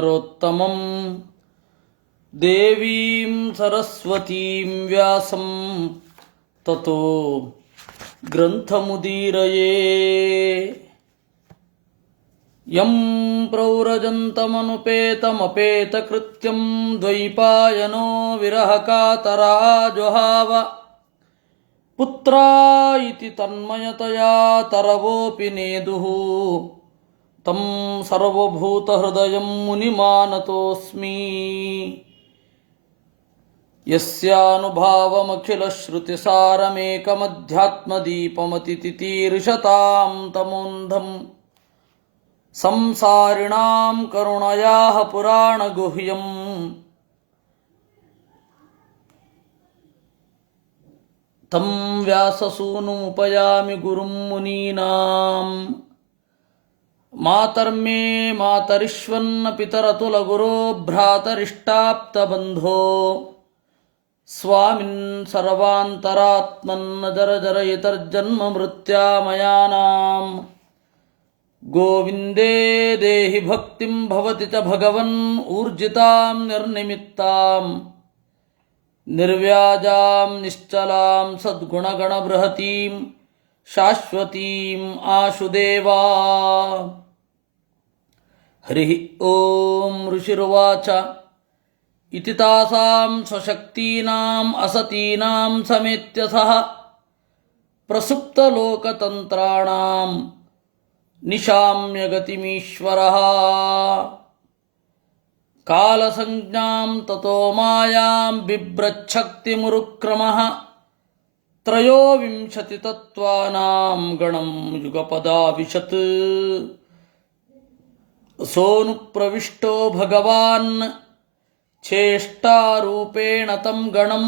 ನರೋತ್ತಮಂ ದೇವೀಂ ಸರಸ್ವತೀಂ ವ್ಯಾಸಂ ತತೋ ಗ್ರಂಥಮುದೀರಯೇ. M ಪ್ರವ್ರಜಂತಮನುಪೇತಮಪೇತಕೃತ್ಯಂ ದ್ವೈಪಾಯನೋ ವಿರಹಕಾತರಾ ಜುಹಾವ ಪುತ್ರಾ ಇತಿ ತನ್ಮಯತಯಾ ತರವೋಪಿ ನೇದುಃ ತಂ ಸರ್ವಭೂತಹೃದಯಂ ಮುನಿಮಾನತೋಸ್ಮಿ. ಯಸ್ಯಾನುಭಾವಮಖಿಲಶ್ರುತಿಸಾರಮೇಕಮಧ್ಯಾತ್ಮದೀಪಮತಿತಿತೀರ್ಷತಾಂ ತಮೋಂಧಂ ಸಂಸಾರಿಣಾಂ ಕರುಣಯಾಃ ಪುರಾಣಗುಹ್ಯಂ ತಂ ವ್ಯಾಸಸೂನುಮುಪಯಾಮಿ ಗುರುಂ ಮುನೀನಾಂ. ಮಾತರ್ಮೇ ಮಾತರಿಶ್ವನ್ನ ಪಿತರತುಲಗುರೋ ಭ್ರಾತರಿಷ್ಟಾಪ್ತಬಂಧೋ ಸ್ವಾಮಿನ್ ಸರ್ವಾಂತರಾತ್ಮನ್ನ ಜರಜರಯಿತರ್ಜನ್ಮ ಮೃತ್ಯಾಮಯಾನಾಂ. ಗೋವಿಂದೇ ದೇಹಿ ಭಕ್ತಿಂ ಭವತಿ ಚ ಭಗವನ್ ಊರ್ಜಿತಾಂ ನಿರ್ನಿಮಿತ್ತಾಂ ನಿರ್ವ್ಯಾಜಾಂ ನಿಶ್ಚಲಾಂ ಸದ್ಗುಣಗಣಬೃಹತೀಂ ಶಾಶ್ವತೀಂ ಆಶುದೇವಾ. ಹರಿ ಓಂ. ಋಷಿರುವಾಚ ಇತಿ ತಾಸಾಂ ಸ್ವಶಕ್ತೀನಾಂ ಅಸತೀನಾಂ ಸಮೇತ್ಯ ಸಹ ಪ್ರಸುಪ್ತಲೋಕತಂತ್ರಾಣಾಂ ನಿಶಾಮ್ಯ ಗತಿಮೀಶ್ವರಃ. ಕಾಲಸಂಜ್ಞಾಂ ತತೋ ಮಾಯಾಂ ಬಿಭ್ರಚ್ಛಕ್ತಿಮುರುಕ್ರಮಃ ತ್ರಯೋವಿಂಶತಿ ತತ್ವಾನಾಂ ಗಣಂ ಯುಗಪದಾವಿಶತ್. ಸೋನು ಪ್ರವಿಷ್ಟೋ ಭಗವಾನ್ ಚೇಷ್ಟಾರೂಪೇಣ ತಂ ಗಣಂ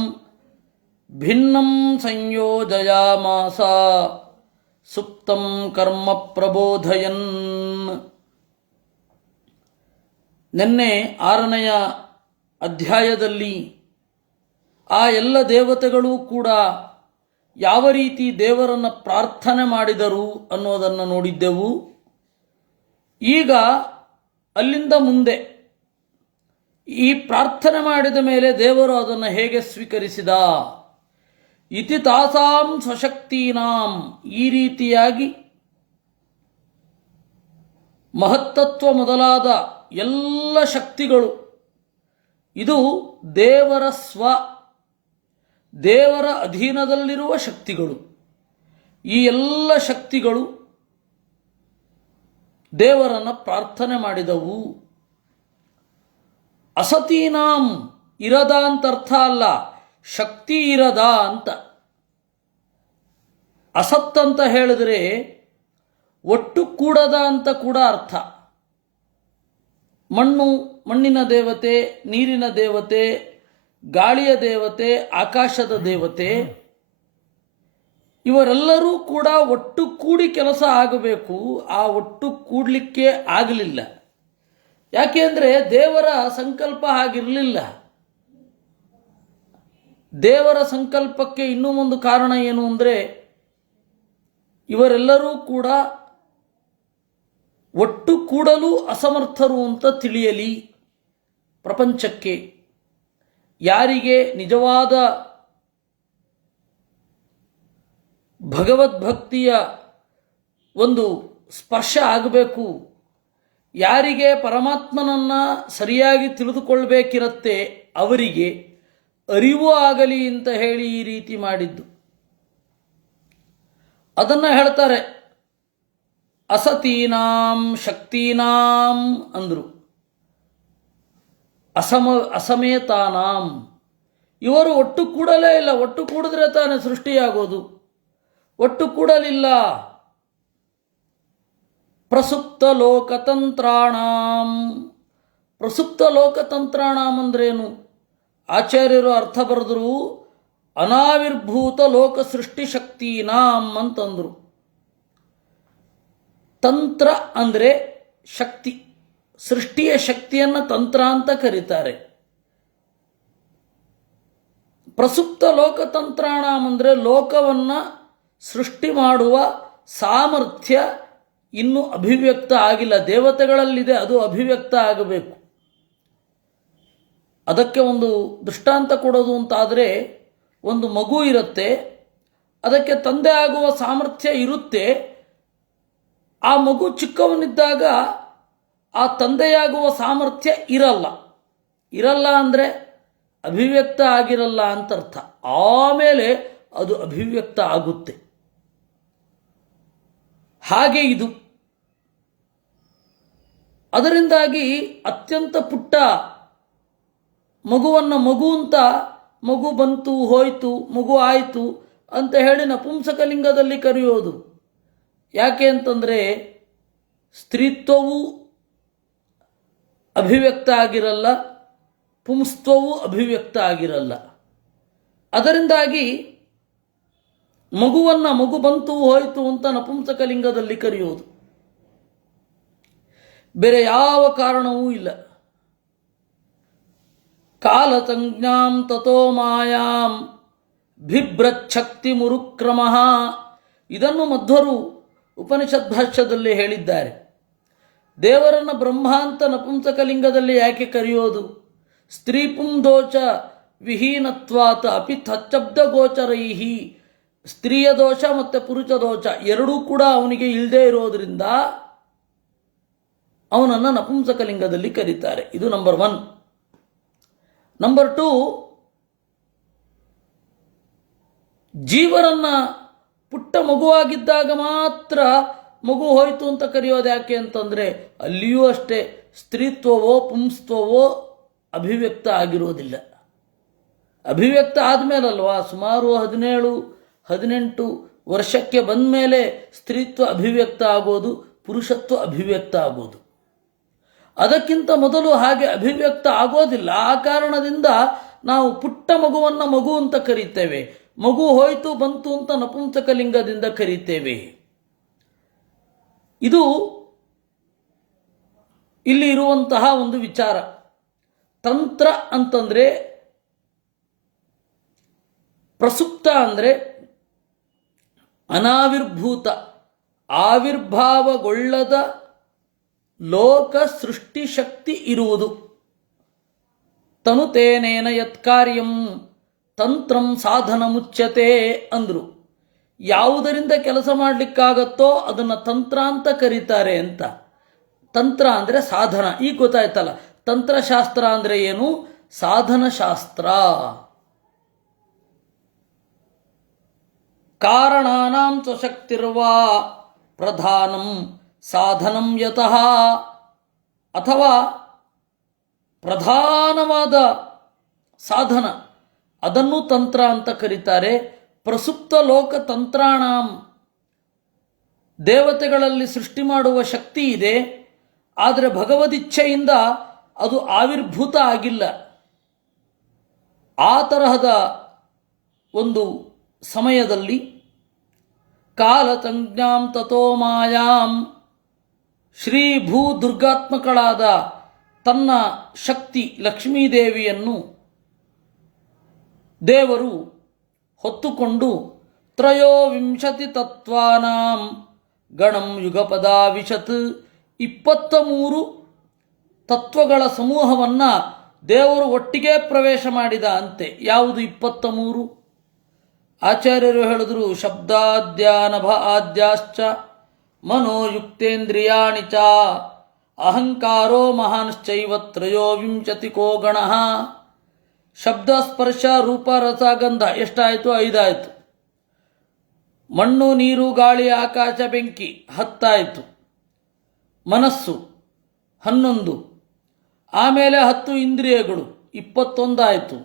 ಭಿನ್ನಂ ಸಂಯೋಜಯಾಮಾಸ ಸುಪ್ತಂ ಕರ್ಮ ಪ್ರಬೋಧಯನ್. ನಿನ್ನೆ 6ನೆಯ ಅಧ್ಯಾಯದಲ್ಲಿ ಆ ಎಲ್ಲ ದೇವತೆಗಳೂ ಕೂಡ ಯಾವ ರೀತಿ ದೇವರನ್ನು ಪ್ರಾರ್ಥನೆ ಮಾಡಿದರು ಅನ್ನೋದನ್ನು ನೋಡಿದ್ದೆವು. ಈಗ ಅಲ್ಲಿಂದ ಮುಂದೆ ಈ ಪ್ರಾರ್ಥನೆ ಮಾಡಿದ ಮೇಲೆ ದೇವರು ಅದನ್ನು ಹೇಗೆ ಸ್ವೀಕರಿಸಿದ. ಇತಿ ತಾಸಾಂ ಸ್ವಶಕ್ತೀನಾಂ, ಈ ರೀತಿಯಾಗಿ ಮಹತ್ತತ್ವ ಮೊದಲಾದ ಎಲ್ಲ ಶಕ್ತಿಗಳು, ಇದು ದೇವರ ದೇವರ ಅಧೀನದಲ್ಲಿರುವ ಶಕ್ತಿಗಳು. ಈ ಎಲ್ಲ ಶಕ್ತಿಗಳು ದೇವರನ್ನು ಪ್ರಾರ್ಥನೆ ಮಾಡಿದವು. ಅಸತೀನಾಂ, ಇರದ ಅಂತ ಅರ್ಥ ಅಲ್ಲ, ಶಕ್ತಿ ಇರದ ಅಂತ. ಅಸತ್ ಅಂತ ಹೇಳಿದ್ರೆ ಒಟ್ಟು ಕೂಡದ ಅಂತ ಕೂಡ ಅರ್ಥ. ಮಣ್ಣಿನ ದೇವತೆ, ನೀರಿನ ದೇವತೆ, ಗಾಳಿಯ ದೇವತೆ, ಆಕಾಶದ ದೇವತೆ, ಇವರೆಲ್ಲರೂ ಕೂಡ ಒಟ್ಟು ಕೂಡಿ ಕೆಲಸ ಆಗಬೇಕು. ಆ ಒಟ್ಟು ಕೂಡಲಿಕ್ಕೆ ಆಗಲಿಲ್ಲ. ಯಾಕೆಂದರೆ ದೇವರ ಸಂಕಲ್ಪ ಹಾಗಿರಲಿಲ್ಲ. ದೇವರ ಸಂಕಲ್ಪಕ್ಕೆ ಇನ್ನೂ ಒಂದು ಕಾರಣ ಏನು ಅಂದರೆ, ಇವರೆಲ್ಲರೂ ಕೂಡ ಒಟ್ಟು ಕೂಡಲು ಅಸಮರ್ಥರು ಅಂತ ತಿಳಿಯಲಿ ಪ್ರಪಂಚಕ್ಕೆ. ಯಾರಿಗೆ ನಿಜವಾದ ಭಗವದ್ಭಕ್ತಿಯ ಒಂದು ಸ್ಪರ್ಶ ಆಗಬೇಕು, ಯಾರಿಗೆ ಪರಮಾತ್ಮನನ್ನು ಸರಿಯಾಗಿ ತಿಳಿದುಕೊಳ್ಬೇಕಿರುತ್ತೆ, ಅವರಿಗೆ ಅರಿವು ಆಗಲಿ ಅಂತ ಹೇಳಿ ಈ ರೀತಿ ಮಾಡಿದ್ದು. ಅದನ್ನು ಹೇಳ್ತಾರೆ ಅಸತೀನಾಂ ಶಕ್ತೀನಾಂ ಅಂದರು. ಅಸಮೇತಾನಾಂ, ಇವರು ಒಟ್ಟು ಕೂಡಲೇ ಇಲ್ಲ. ಒಟ್ಟು ಕೂಡಿದ್ರೆ ತಾನೇ ಸೃಷ್ಟಿಯಾಗೋದು. ಒಟ್ಟು ಕೂಡಲಿಲ್ಲ. ಪ್ರಸುಪ್ತ ಲೋಕತಂತ್ರಾಣಾಂ. ಪ್ರಸುಪ್ತ ಲೋಕತಂತ್ರಾಣಾಂ ಅಂದ್ರೇನು? ಆಚಾರ್ಯರು ಅರ್ಥ ಬರೆದರು, ಅನಾವಿರ್ಭೂತ ಲೋಕ ಸೃಷ್ಟಿ ಶಕ್ತೀನಾಂ ಅಂತಂದರು. ತಂತ್ರ ಅಂದರೆ ಶಕ್ತಿ. ಸೃಷ್ಟಿಯ ಶಕ್ತಿಯನ್ನು ತಂತ್ರ ಅಂತ ಕರೀತಾರೆ. ಪ್ರಸುಪ್ತ ಲೋಕತಂತ್ರಾಣಾಂ ಅಂದರೆ ಲೋಕವನ್ನು ಸೃಷ್ಟಿ ಮಾಡುವ ಸಾಮರ್ಥ್ಯ ಇನ್ನೂ ಅಭಿವ್ಯಕ್ತ ಆಗಿಲ್ಲ. ದೇವತೆಗಳಲ್ಲಿದೆ, ಅದು ಅಭಿವ್ಯಕ್ತ ಆಗಬೇಕು. ಅದಕ್ಕೆ ಒಂದು ದೃಷ್ಟಾಂತ ಕೊಡೋದು ಅಂತಾದರೆ, ಒಂದು ಮಗು ಇರುತ್ತೆ, ಅದಕ್ಕೆ ತಂದೆ ಆಗುವ ಸಾಮರ್ಥ್ಯ ಇರುತ್ತೆ. ಆ ಮಗು ಚಿಕ್ಕವನಿದ್ದಾಗ ಆ ತಂದೆಯಾಗುವ ಸಾಮರ್ಥ್ಯ ಇರಲ್ಲ ಅಂದರೆ ಅಭಿವ್ಯಕ್ತ ಆಗಿರಲ್ಲ ಅಂತ ಅರ್ಥ. ಆಮೇಲೆ ಅದು ಅಭಿವ್ಯಕ್ತ ಆಗುತ್ತೆ. ಹಾಗೆ ಇದು. ಅದರಿಂದಾಗಿ ಅತ್ಯಂತ ಪುಟ್ಟ ಮಗುವನ್ನು ಮಗು ಅಂತ, ಮಗು ಬಂತು ಹೋಯಿತು, ಮಗು ಆಯಿತು ಅಂತ ಹೇಳಿ ನಪುಂಸಕಲಿಂಗದಲ್ಲಿ ಕರೆಯೋದು. ಯಾಕೆ ಅಂತಂದರೆ ಸ್ತ್ರೀತ್ವವೂ ಅಭಿವ್ಯಕ್ತ ಆಗಿರಲ್ಲ, ಪುಂಸ್ತ್ವವೂ ಅಭಿವ್ಯಕ್ತ ಆಗಿರಲ್ಲ. ಅದರಿಂದಾಗಿ ಮಗುವನ್ನು ಮಗು ಬಂತು ಹೋಯಿತು ಅಂತ ನಪುಂಸಕಲಿಂಗದಲ್ಲಿ ಕರೆಯೋದು. ಬೇರೆ ಯಾವ ಕಾರಣವೂ ಇಲ್ಲ. ಕಾಲಸಂಜ್ಞಾಂ ತಥೋ ಮಾಯಾಂ ಬಿಭ್ರಚ್ಛಕ್ತಿ ಮುರುಕ್ರಮಃ. ಇದನ್ನು ಮಧ್ವರು ಉಪನಿಷತ್ ಭಾಷ್ಯದಲ್ಲಿ ಹೇಳಿದ್ದಾರೆ. ದೇವರನ್ನು ಬ್ರಹ್ಮ ಅಂತ ನಪುಂಸಕಲಿಂಗದಲ್ಲಿ ಯಾಕೆ ಕರೆಯೋದು? ಸ್ತ್ರೀ ಪುಂದೋಚ ವಿಹೀನತ್ವಾತ ಅಪಿ ತಚ್ಚಬ್ದ ಗೋಚರೈಹಿ. ಸ್ತ್ರೀಯ ದೋಷ ಮತ್ತು ಪುರುಷ ದೋಷ ಎರಡೂ ಕೂಡ ಅವನಿಗೆ ಇಲ್ಲದೆ ಇರೋದ್ರಿಂದ ಅವನನ್ನು ನಪುಂಸಕಲಿಂಗದಲ್ಲಿ ಕರೀತಾರೆ. ಇದು ನಂಬರ್ 1. ನಂಬರ್ 2, ಜೀವರನ್ನು ಪುಟ್ಟ ಮಗುವಾಗಿದ್ದಾಗ ಮಾತ್ರ ಮಗು ಹೋಯಿತು ಅಂತ ಕರೆಯೋದು ಯಾಕೆ ಅಂತಂದರೆ, ಅಲ್ಲಿಯೂ ಅಷ್ಟೇ ಸ್ತ್ರೀತ್ವವೋ ಪುಂಸ್ತ್ವವೋ ಅಭಿವ್ಯಕ್ತ ಆಗಿರೋದಿಲ್ಲ. ಅಭಿವ್ಯಕ್ತ ಆದಮೇಲಲ್ವಾ, ಸುಮಾರು 17-18 ವರ್ಷಕ್ಕೆ ಬಂದ ಮೇಲೆ ಸ್ತ್ರೀತ್ವ ಅಭಿವ್ಯಕ್ತ ಆಗೋದು, ಪುರುಷತ್ವ ಅಭಿವ್ಯಕ್ತ ಆಗೋದು. ಅದಕ್ಕಿಂತ ಮೊದಲು ಹಾಗೆ ಅಭಿವ್ಯಕ್ತ ಆಗೋದಿಲ್ಲ. ಆ ಕಾರಣದಿಂದ ನಾವು ಪುಟ್ಟ ಮಗುವನ್ನು ಮಗು ಅಂತ ಕರೀತೇವೆ. ಮಗು ಹೋಯಿತು ಬಂತು ಅಂತ ನಪುಂಸಕಲಿಂಗದಿಂದ ಕರೀತೇವೆ. ಇದು ಇಲ್ಲಿ ಇರುವಂತಹ ಒಂದು ವಿಚಾರ. ತಂತ್ರ ಅಂತಂದರೆ, ಪ್ರಸುಪ್ತ ಅಂದರೆ ಅನಾವಿರ್ಭೂತ, ಆವಿರ್ಭಾವಗೊಳ್ಳದ ಲೋಕ ಸೃಷ್ಟಿ ಶಕ್ತಿ ಇರುವುದು. ತನುತೇನೇನ ಯತ್ಕಾರ್ಯಂ ತಂತ್ರಂ ಸಾಧನ ಮುಚ್ಯತೆ ಅಂದರು. ಯಾವುದರಿಂದ ಕೆಲಸ ಮಾಡಲಿಕ್ಕಾಗತ್ತೋ ಅದನ್ನು ತಂತ್ರ ಅಂತ ಕರೀತಾರೆ ಅಂತ. ತಂತ್ರ ಅಂದರೆ ಸಾಧನ. ಈಗ ಗೊತ್ತಾಯ್ತಲ್ಲ, ತಂತ್ರಶಾಸ್ತ್ರ ಅಂದರೆ ಏನು? ಸಾಧನಶಾಸ್ತ್ರ. ಕಾರಣಾನಾಂ ಸ್ವಶಕ್ತಿರ್ವಾ ಪ್ರಧಾನಂ ಸಾಧನಂ ಯತಃ. ಅಥವಾ ಪ್ರಧಾನವಾದ ಸಾಧನ, ಅದನ್ನು ತಂತ್ರ ಅಂತ ಕರೀತಾರೆ. ಪ್ರಸುಪ್ತ ಲೋಕ ತಂತ್ರಾಣಾಂ, ದೇವತೆಗಳಲ್ಲಿ ಸೃಷ್ಟಿ ಮಾಡುವ ಶಕ್ತಿ ಇದೆ, ಆದರೆ ಭಗವದಿಚ್ಛೆಯಿಂದ ಅದು ಆವಿರ್ಭೂತ ಆಗಿಲ್ಲ. ಆ ತರಹದ ಒಂದು ಸಮಯದಲ್ಲಿ ಕಾಲಸಂಜ್ಞಾಂ ತಥೋ ಮಾಯಾಂ, ಶ್ರೀ ಭೂ ದುರ್ಗಾತ್ಮಕಳಾದ ತನ್ನ ಶಕ್ತಿ ಲಕ್ಷ್ಮೀದೇವಿಯನ್ನು ದೇವರು ಹೊತ್ತುಕೊಂಡು ತ್ರಯೋವಿಂಶತಿ ತತ್ವಾನಾಂ ಗಣಂ ಯುಗಪದಾವಿಶತ್, 23 ತತ್ವಗಳ ಸಮೂಹವನ್ನು ದೇವರು ಒಟ್ಟಿಗೆ ಪ್ರವೇಶ ಮಾಡಿದ ಅಂತೆ. ಯಾವುದು 23? ಆಚಾರ್ಯರು ಹೇಳಿದ್ರು, ಶಬ್ದಾದ್ಯಾನಭ ಆದ್ಯಾಶ್ಚ ಮನೋಯುಕ್ತೇಂದ್ರಿಯಾಣಿ ಚ ಅಹಂಕಾರೋ ಮಹಾನ್ಶ್ಚೈವ ತ್ರಯೋವಿಂಶತಿಕೋ ಗಣಃ. ಶಬ್ದ ಸ್ಪರ್ಶ ರೂಪ ರಸ ಗಂಧ ಎಷ್ಟಾಯಿತು? 5 ಆಯಿತು. ಮಣ್ಣು ನೀರು ಗಾಳಿ ಆಕಾಶ ಬೆಂಕಿ 10 ಆಯಿತು. ಮನಸ್ಸು 11, ಆಮೇಲೆ 10 ಇಂದ್ರಿಯಗಳು 21 ಆಯಿತು.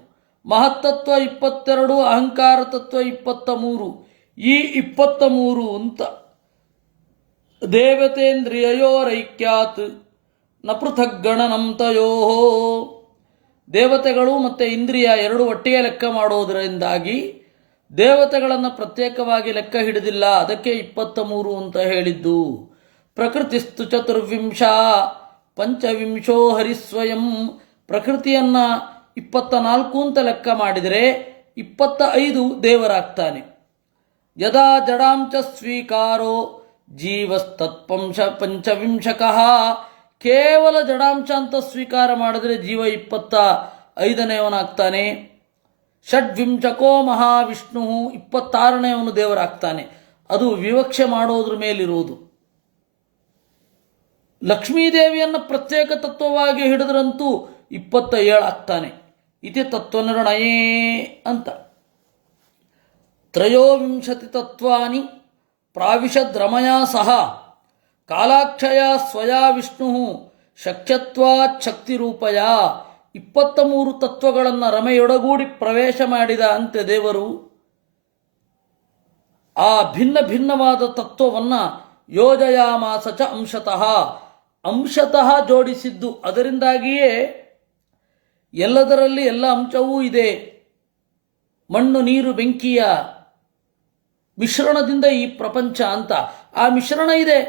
ಮಹತ್ತತ್ವ 22, ಅಹಂಕಾರ ತತ್ವ 23. ಈ 23 ಅಂತ ದೇವತೇಂದ್ರಿಯೋರೈಕ್ಯಾತ್ ನ ಪೃಥಗ್ಗಣನಂ ತಯೋಃ. ದೇವತೆಗಳು ಮತ್ತು ಇಂದ್ರಿಯ ಎರಡು ಒಟ್ಟಿಗೆ ಲೆಕ್ಕ ಮಾಡೋದರಿಂದಾಗಿ ದೇವತೆಗಳನ್ನು ಪ್ರತ್ಯೇಕವಾಗಿ ಲೆಕ್ಕ ಹಿಡಿದಿಲ್ಲ. ಅದಕ್ಕೆ 23 ಅಂತ ಹೇಳಿದ್ದು. ಪ್ರಕೃತಿಸ್ತು ಚತುರ್ವಿಂಶ ಪಂಚವಿಂಶೋ ಹರಿಸ್ವಯಂ. ಪ್ರಕೃತಿಯನ್ನು 24 ಅಂತ ಲೆಕ್ಕ ಮಾಡಿದರೆ 25 ದೇವರಾಗ್ತಾನೆ. ಯದಾ ಜಡಾಂಚ ಸ್ವೀಕಾರೋ ಜೀವಸ್ತತ್ಪಂಶ ಪಂಚವಿಂಶಕಃ. ಕೇವಲ ಜಡಾಂಶ ಅಂತ ಸ್ವೀಕಾರ ಮಾಡಿದ್ರೆ ಜೀವ 5ನೇಯವನಾಗ್ತಾನೆ. ಷಡ್ವಿಂಶಕೋ ಮಹಾವಿಷ್ಣು 26ನೇಯವನು ದೇವರಾಗ್ತಾನೆ. ಅದು ವಿವಕ್ಷೆ ಮಾಡೋದ್ರ ಮೇಲಿರುವುದು. ಲಕ್ಷ್ಮೀದೇವಿಯನ್ನು ಪ್ರತ್ಯೇಕ ತತ್ವವಾಗಿ ಹಿಡಿದ್ರಂತೂ 27 ಆಗ್ತಾನೆ. ಇತಿ ತತ್ವನಿರ್ಣಯೇ ಅಂತ. ತ್ರಯೋವಿಂಶತಿ ತತ್ವಾನಿ ಪ್ರಾವಿಶದ್ರಮಯಾ ಸಹ ಕಾಲಾಕ್ಷಯ ಸ್ವಯಾ ವಿಷ್ಣು ಶಕ್ಯತ್ವಾತ್ ಶಕ್ತಿರೂಪಯ. 23 ತತ್ವಗಳನ್ನು ರಮೆಯೊಡಗೂಡಿ ಪ್ರವೇಶ ಮಾಡಿದ ಅಂತೆ ದೇವರು ಆ ಭಿನ್ನ ಭಿನ್ನವಾದ ತತ್ವವನ್ನು ಯೋಜಯಾಮಾಸ ಚ ಅಂಶತಃ ಜೋಡಿಸಿದ್ದು. ಅದರಿಂದಾಗಿಯೇ ಎಲ್ಲದರಲ್ಲಿ ಎಲ್ಲ ಅಂಶವೂ ಇದೆ. ಮಣ್ಣು ನೀರು ಬೆಂಕಿಯ ಮಿಶ್ರಣದಿಂದ ಈ ಪ್ರಪಂಚ ಅಂತ ಆ ಮಿಶ್ರಣ ಇದೆ.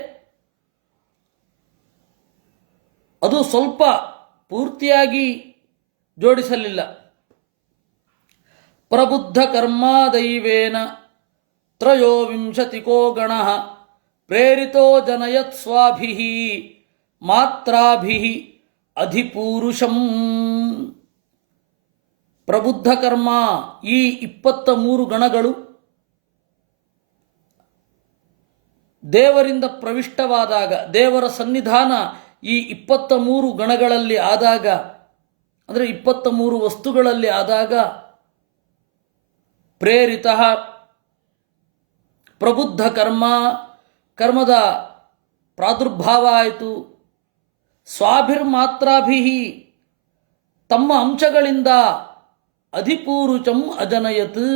ಅದು ಸ್ವಲ್ಪ ಪೂರ್ತಿಯಾಗಿ ಜೋಡಿಸಲಿಲ್ಲ. ಪ್ರಬುದ್ಧ ಕರ್ಮ ದೈವೇನ ತ್ರಯೋವಿಂಶತಿಕೋ ಗಣ ಪ್ರೇರಿತೋ ಜನಯತ್ ಸ್ವಾಭಿಃ ಮಾತ್ರಾಭಿಃ ಅಧಿಪೂರುಷಂ. ಪ್ರಬುದ್ಧ ಕರ್ಮ ಈ 23 ಗಣಗಳು ದೇವರಿಂದ ಪ್ರವಿಷ್ಟವಾದಾಗ, ದೇವರ ಸನ್ನಿಧಾನ ಈ 23 ಗಣಗಳಲ್ಲಿ ಆದಾಗ, ಅಂದರೆ 23 ವಸ್ತುಗಳಲ್ಲಿ ಆದಾಗ ಪ್ರೇರಿತ ಪ್ರಬುದ್ಧ ಕರ್ಮದ ಪ್ರಾದುರ್ಭಾವ ಆಯಿತು. ಸ್ವಾಭಿರ್ಮಾತ್ರಾಭಿ ತಮ್ಮ ಅಂಶಗಳಿಂದ ಅಧಿಪೂರುಚಂ ಅಜನಯತ್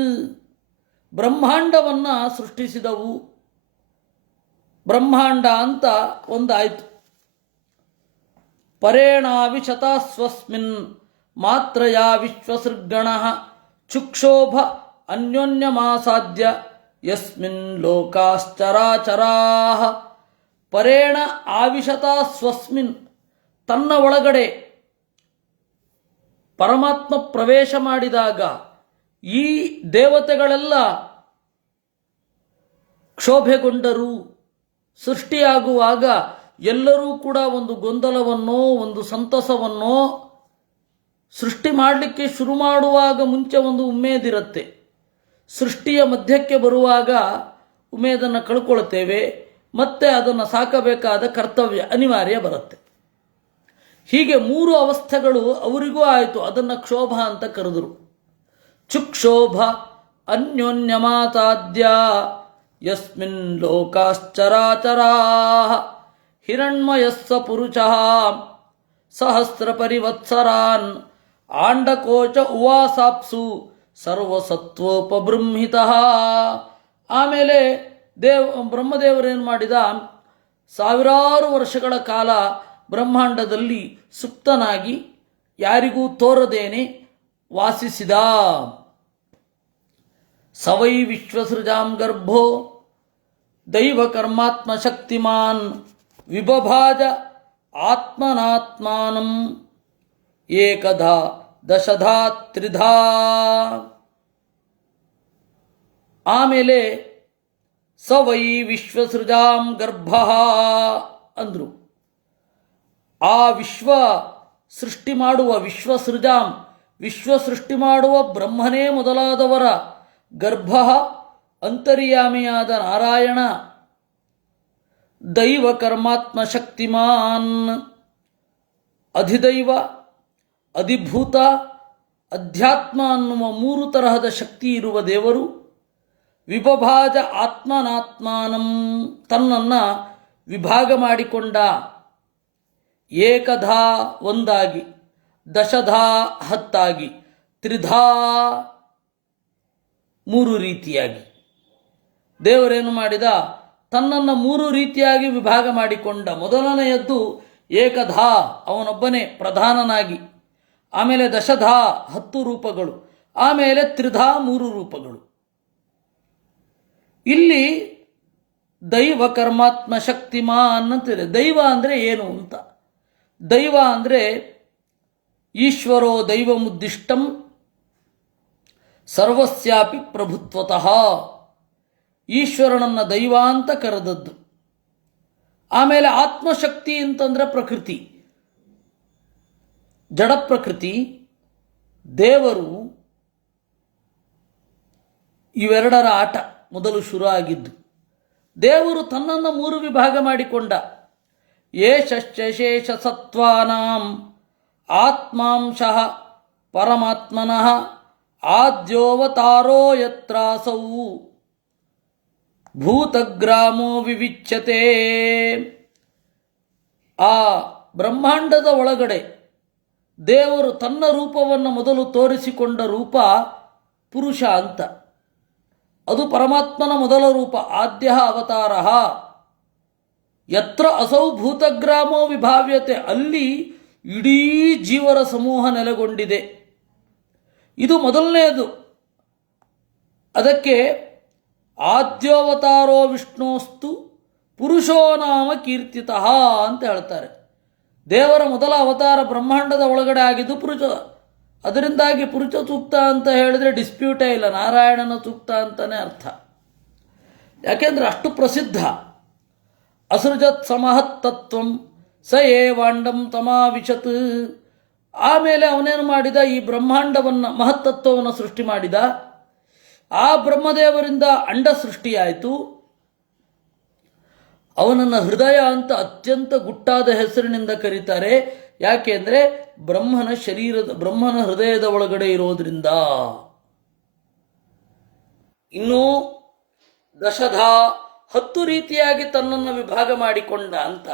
ಬ್ರಹ್ಮಾಂಡವನ್ನು ಸೃಷ್ಟಿಸಿದವು. ಬ್ರಹ್ಮಾಂಡ ಅಂತ ಒಂದಾಯಿತು. ಪರೇಣಾವಿಶತ ಸ್ವಸ್ಮಿನ್ ಮಾತ್ರಯಾ ವಿಶ್ವಸೃಗಣ ಚುಕ್ಷೋಭ ಅನ್ಯೋನ್ಯಮಾಸಾದ್ಯ ಯಸ್ಮಿನ್ ಲೋಕಾಶ್ಚರಾಚರಾಃ. ಪರೇಣ ಆವಿಶತ ಸ್ವಸ್ಮಿನ್ ತನ್ನ ಒಳಗಡೆ ಪರಮಾತ್ಮ ಪ್ರವೇಶ ಮಾಡಿದಾಗ ಈ ದೇವತೆಗಳೆಲ್ಲ ಕ್ಷೋಭೆಗೊಂಡರು. ಸೃಷ್ಟಿಯಾಗುವಾಗ ಎಲ್ಲರೂ ಕೂಡ ಒಂದು ಗೊಂದಲವನ್ನೋ ಒಂದು ಸಂತಸವನ್ನೋ ಸೃಷ್ಟಿ ಮಾಡಲಿಕ್ಕೆ ಶುರು ಮಾಡುವಾಗ ಮುಂಚೆ ಒಂದು ಉಮೇದಿರುತ್ತೆ. ಸೃಷ್ಟಿಯ ಮಧ್ಯಕ್ಕೆ ಬರುವಾಗ ಉಮೇದನ್ನು ಕಳ್ಕೊಳ್ತೇವೆ. ಮತ್ತೆ ಅದನ್ನು ಸಾಕಬೇಕಾದ ಕರ್ತವ್ಯ ಅನಿವಾರ್ಯ ಬರುತ್ತೆ. ಹೀಗೆ 3 ಅವಸ್ಥೆಗಳು ಅವರಿಗೂ ಆಯಿತು. ಅದನ್ನು ಕ್ಷೋಭ ಅಂತ ಕರೆದರು. ಚುಕ್ಷೋಭ ಅನ್ಯೋನ್ಯಮಾತಾದ್ಯ ಯಸ್ಮಿನ್ ಲೋಕಾಶ್ಚರಾಚರಾಃ ಹಿರಣ್ಮಯಸ್ಸ ಪುರುಷಃ ಸಹಸ್ರ ಪರಿವತ್ಸರಾನ್ ಆಂಡಕೋಚ ಉವಾಸಾಪ್ಸು ಸರ್ವಸತ್ವೋಪಬೃಂಹಿತಃ. ಆಮೇಲೆ ಬ್ರಹ್ಮದೇವರೇನು ಮಾಡಿದ, ಸಾವಿರಾರು ವರ್ಷಗಳ ಕಾಲ ಬ್ರಹ್ಮಾಂಡದಲ್ಲಿ ಸುಪ್ತನಾಗಿ ಯಾರಿಗೂ ತೋರದೇನೆ ವಾಸಿಸಿದ. ಸವೈ ವಿಶ್ವಸೃಜಾಂ ಗರ್ಭೋ ದೈವಕರ್ಮಾತ್ಮ ಶಕ್ತಿಮಾನ್ ವಿಬಭಾಜ ಆತ್ಮನಾತ್ಮಾನಂ ಏಕಧಾ ದಶಧಾ ತ್ರಿಧಾ. ಆಮೇಲೆ ಸವೈ ವಿಶ್ವಸೃಜಾಂ ಗರ್ಭ ಅಂದರು. ಆ ವಿಶ್ವ ಸೃಷ್ಟಿ ಮಾಡುವ ವಿಶ್ವಸೃಜಾಂ ವಿಶ್ವ ಸೃಷ್ಟಿ ಮಾಡುವ ಬ್ರಹ್ಮನೇ ಮೊದಲಾದವರ ಗರ್ಭ ಅಂತರ್ಯಾಮಿಯಾದ ನಾರಾಯಣ ದೈವ ಕರ್ಮಾತ್ಮ ಶಕ್ತಿಮಾನ್ ಅಧಿದೈವ ಅಧಿಭೂತ ಅಧ್ಯಾತ್ಮ ಅನ್ನುವ 3 ತರಹದ ಶಕ್ತಿ ಇರುವ ದೇವರು ವಿಭಭಾಜ ಆತ್ಮನಾತ್ಮಾನಂ ತನ್ನನ್ನು ವಿಭಾಗ ಮಾಡಿಕೊಂಡ. ಏಕಧಾ ಒಂದಾಗಿ, ದಶಧಾ 10 ತ್ರಿಧಾ 3 ರೀತಿಯಾಗಿ. ದೇವರೇನು ಮಾಡಿದ, ತನ್ನನ್ನು 3 ರೀತಿಯಾಗಿ ವಿಭಾಗ ಮಾಡಿಕೊಂಡ. ಮೊದಲನೆಯದ್ದು ಏಕಧಾ, ಅವನೊಬ್ಬನೇ ಪ್ರಧಾನನಾಗಿ. ಆಮೇಲೆ ದಶಧಾ 10 ರೂಪಗಳು. ಆಮೇಲೆ ತ್ರಿಧಾ 3 ರೂಪಗಳು. ಇಲ್ಲಿ ದೈವ ಕರ್ಮಾತ್ಮ ಶಕ್ತಿಮಾನ್ ಅಂತಿದೆ. ದೈವ ಅಂದರೆ ಏನು ಅಂತ. ದೈವ ಅಂದರೆ ಈಶ್ವರೋ ದೈವಮುದ್ದಿಷ್ಟಂ ಸರ್ವಸ್ಯಾಪಿ ಪ್ರಭುತ್ವತಃ. ಈಶ್ವರನನ್ನು ದೈವ ಅಂತ ಕರೆದದ್ದು. ಆಮೇಲೆ ಆತ್ಮಶಕ್ತಿ ಅಂತಂದರೆ ಪ್ರಕೃತಿ, ಜಡ ಪ್ರಕೃತಿ. ದೇವರು ಇವೆರಡರ ಆಟ ಮೊದಲು ಶುರು ಆಗಿದ್ದು. ದೇವರು ತನ್ನನ್ನು ಮೂರು ವಿಭಾಗ ಮಾಡಿಕೊಂಡ. ಏಷಶ್ಚೇಷ ಸತ್ವಾನಾಂ ಆತ್ಮಾಂಶಃ ಪರಮಾತ್ಮನಃ ಆದ್ಯೋವತಾರೋ ಯತ್ರಾಸೌ ಭೂತಗ್ರಾಮೋ ವಿವಿಚ್ಯತೆ. ಆ ಬ್ರಹ್ಮಾಂಡದ ಒಳಗಡೆ ದೇವರು ತನ್ನ ರೂಪವನ್ನು ಮೊದಲು ತೋರಿಸಿಕೊಂಡ ರೂಪ ಪುರುಷ ಅಂತ. ಅದು ಪರಮಾತ್ಮನ ಮೊದಲ ರೂಪ, ಆದ್ಯ ಅವತಾರ. ಯತ್ರ ಅಸೌ ಭೂತಗ್ರಾಮೋ ವಿಭಾವ್ಯತೆ, ಅಲ್ಲಿ ಇಡೀ ಜೀವರ ಸಮೂಹ ನೆಲೆಗೊಂಡಿದೆ. ಇದು ಮೊದಲನೆಯದು. ಅದಕ್ಕೆ ಆದ್ಯೋವತಾರೋ ವಿಷ್ಣೋಸ್ತು ಪುರುಷೋ ನಾಮ ಕೀರ್ತಿತಃ ಅಂತ ಹೇಳ್ತಾರೆ. ದೇವರ ಮೊದಲ ಅವತಾರ ಬ್ರಹ್ಮಾಂಡದ ಒಳಗಡೆ ಆಗಿದ್ದು ಪುರುಷ. ಅದರಿಂದಾಗಿ ಪುರುಷ ಸೂಕ್ತ ಅಂತ ಹೇಳಿದರೆ ಡಿಸ್ಪ್ಯೂಟೇ ಇಲ್ಲ, ನಾರಾಯಣನ ಸೂಕ್ತ ಅಂತಲೇ ಅರ್ಥ. ಯಾಕೆಂದರೆ ಅಷ್ಟು ಪ್ರಸಿದ್ಧ. ಅಸೃಜತ್ ಸಮಹತ್ ತತ್ವಂ ಸ ಏವಾಂಡಂ ತಮಾವಿಶತ್. ಆಮೇಲೆ ಅವನೇನು ಮಾಡಿದ, ಈ ಬ್ರಹ್ಮಾಂಡವನ್ನು ಮಹತ್ತತ್ವವನ್ನು ಸೃಷ್ಟಿ ಮಾಡಿದ. ಆ ಬ್ರಹ್ಮದೇವರಿಂದ ಅಂಡ ಸೃಷ್ಟಿಯಾಯಿತು. ಅವನನ್ನು ಹೃದಯ ಅಂತ ಅತ್ಯಂತ ಗುಟ್ಟಾದ ಹೆಸರಿನಿಂದ ಕರೀತಾರೆ. ಯಾಕೆಂದರೆ ಬ್ರಹ್ಮನ ಹೃದಯದ ಒಳಗಡೆ ಇರೋದ್ರಿಂದ. ಇನ್ನು ದಶಧಾ 10 ರೀತಿಯಾಗಿ ತನ್ನನ್ನು ವಿಭಾಗ ಮಾಡಿಕೊಂಡ ಅಂತ.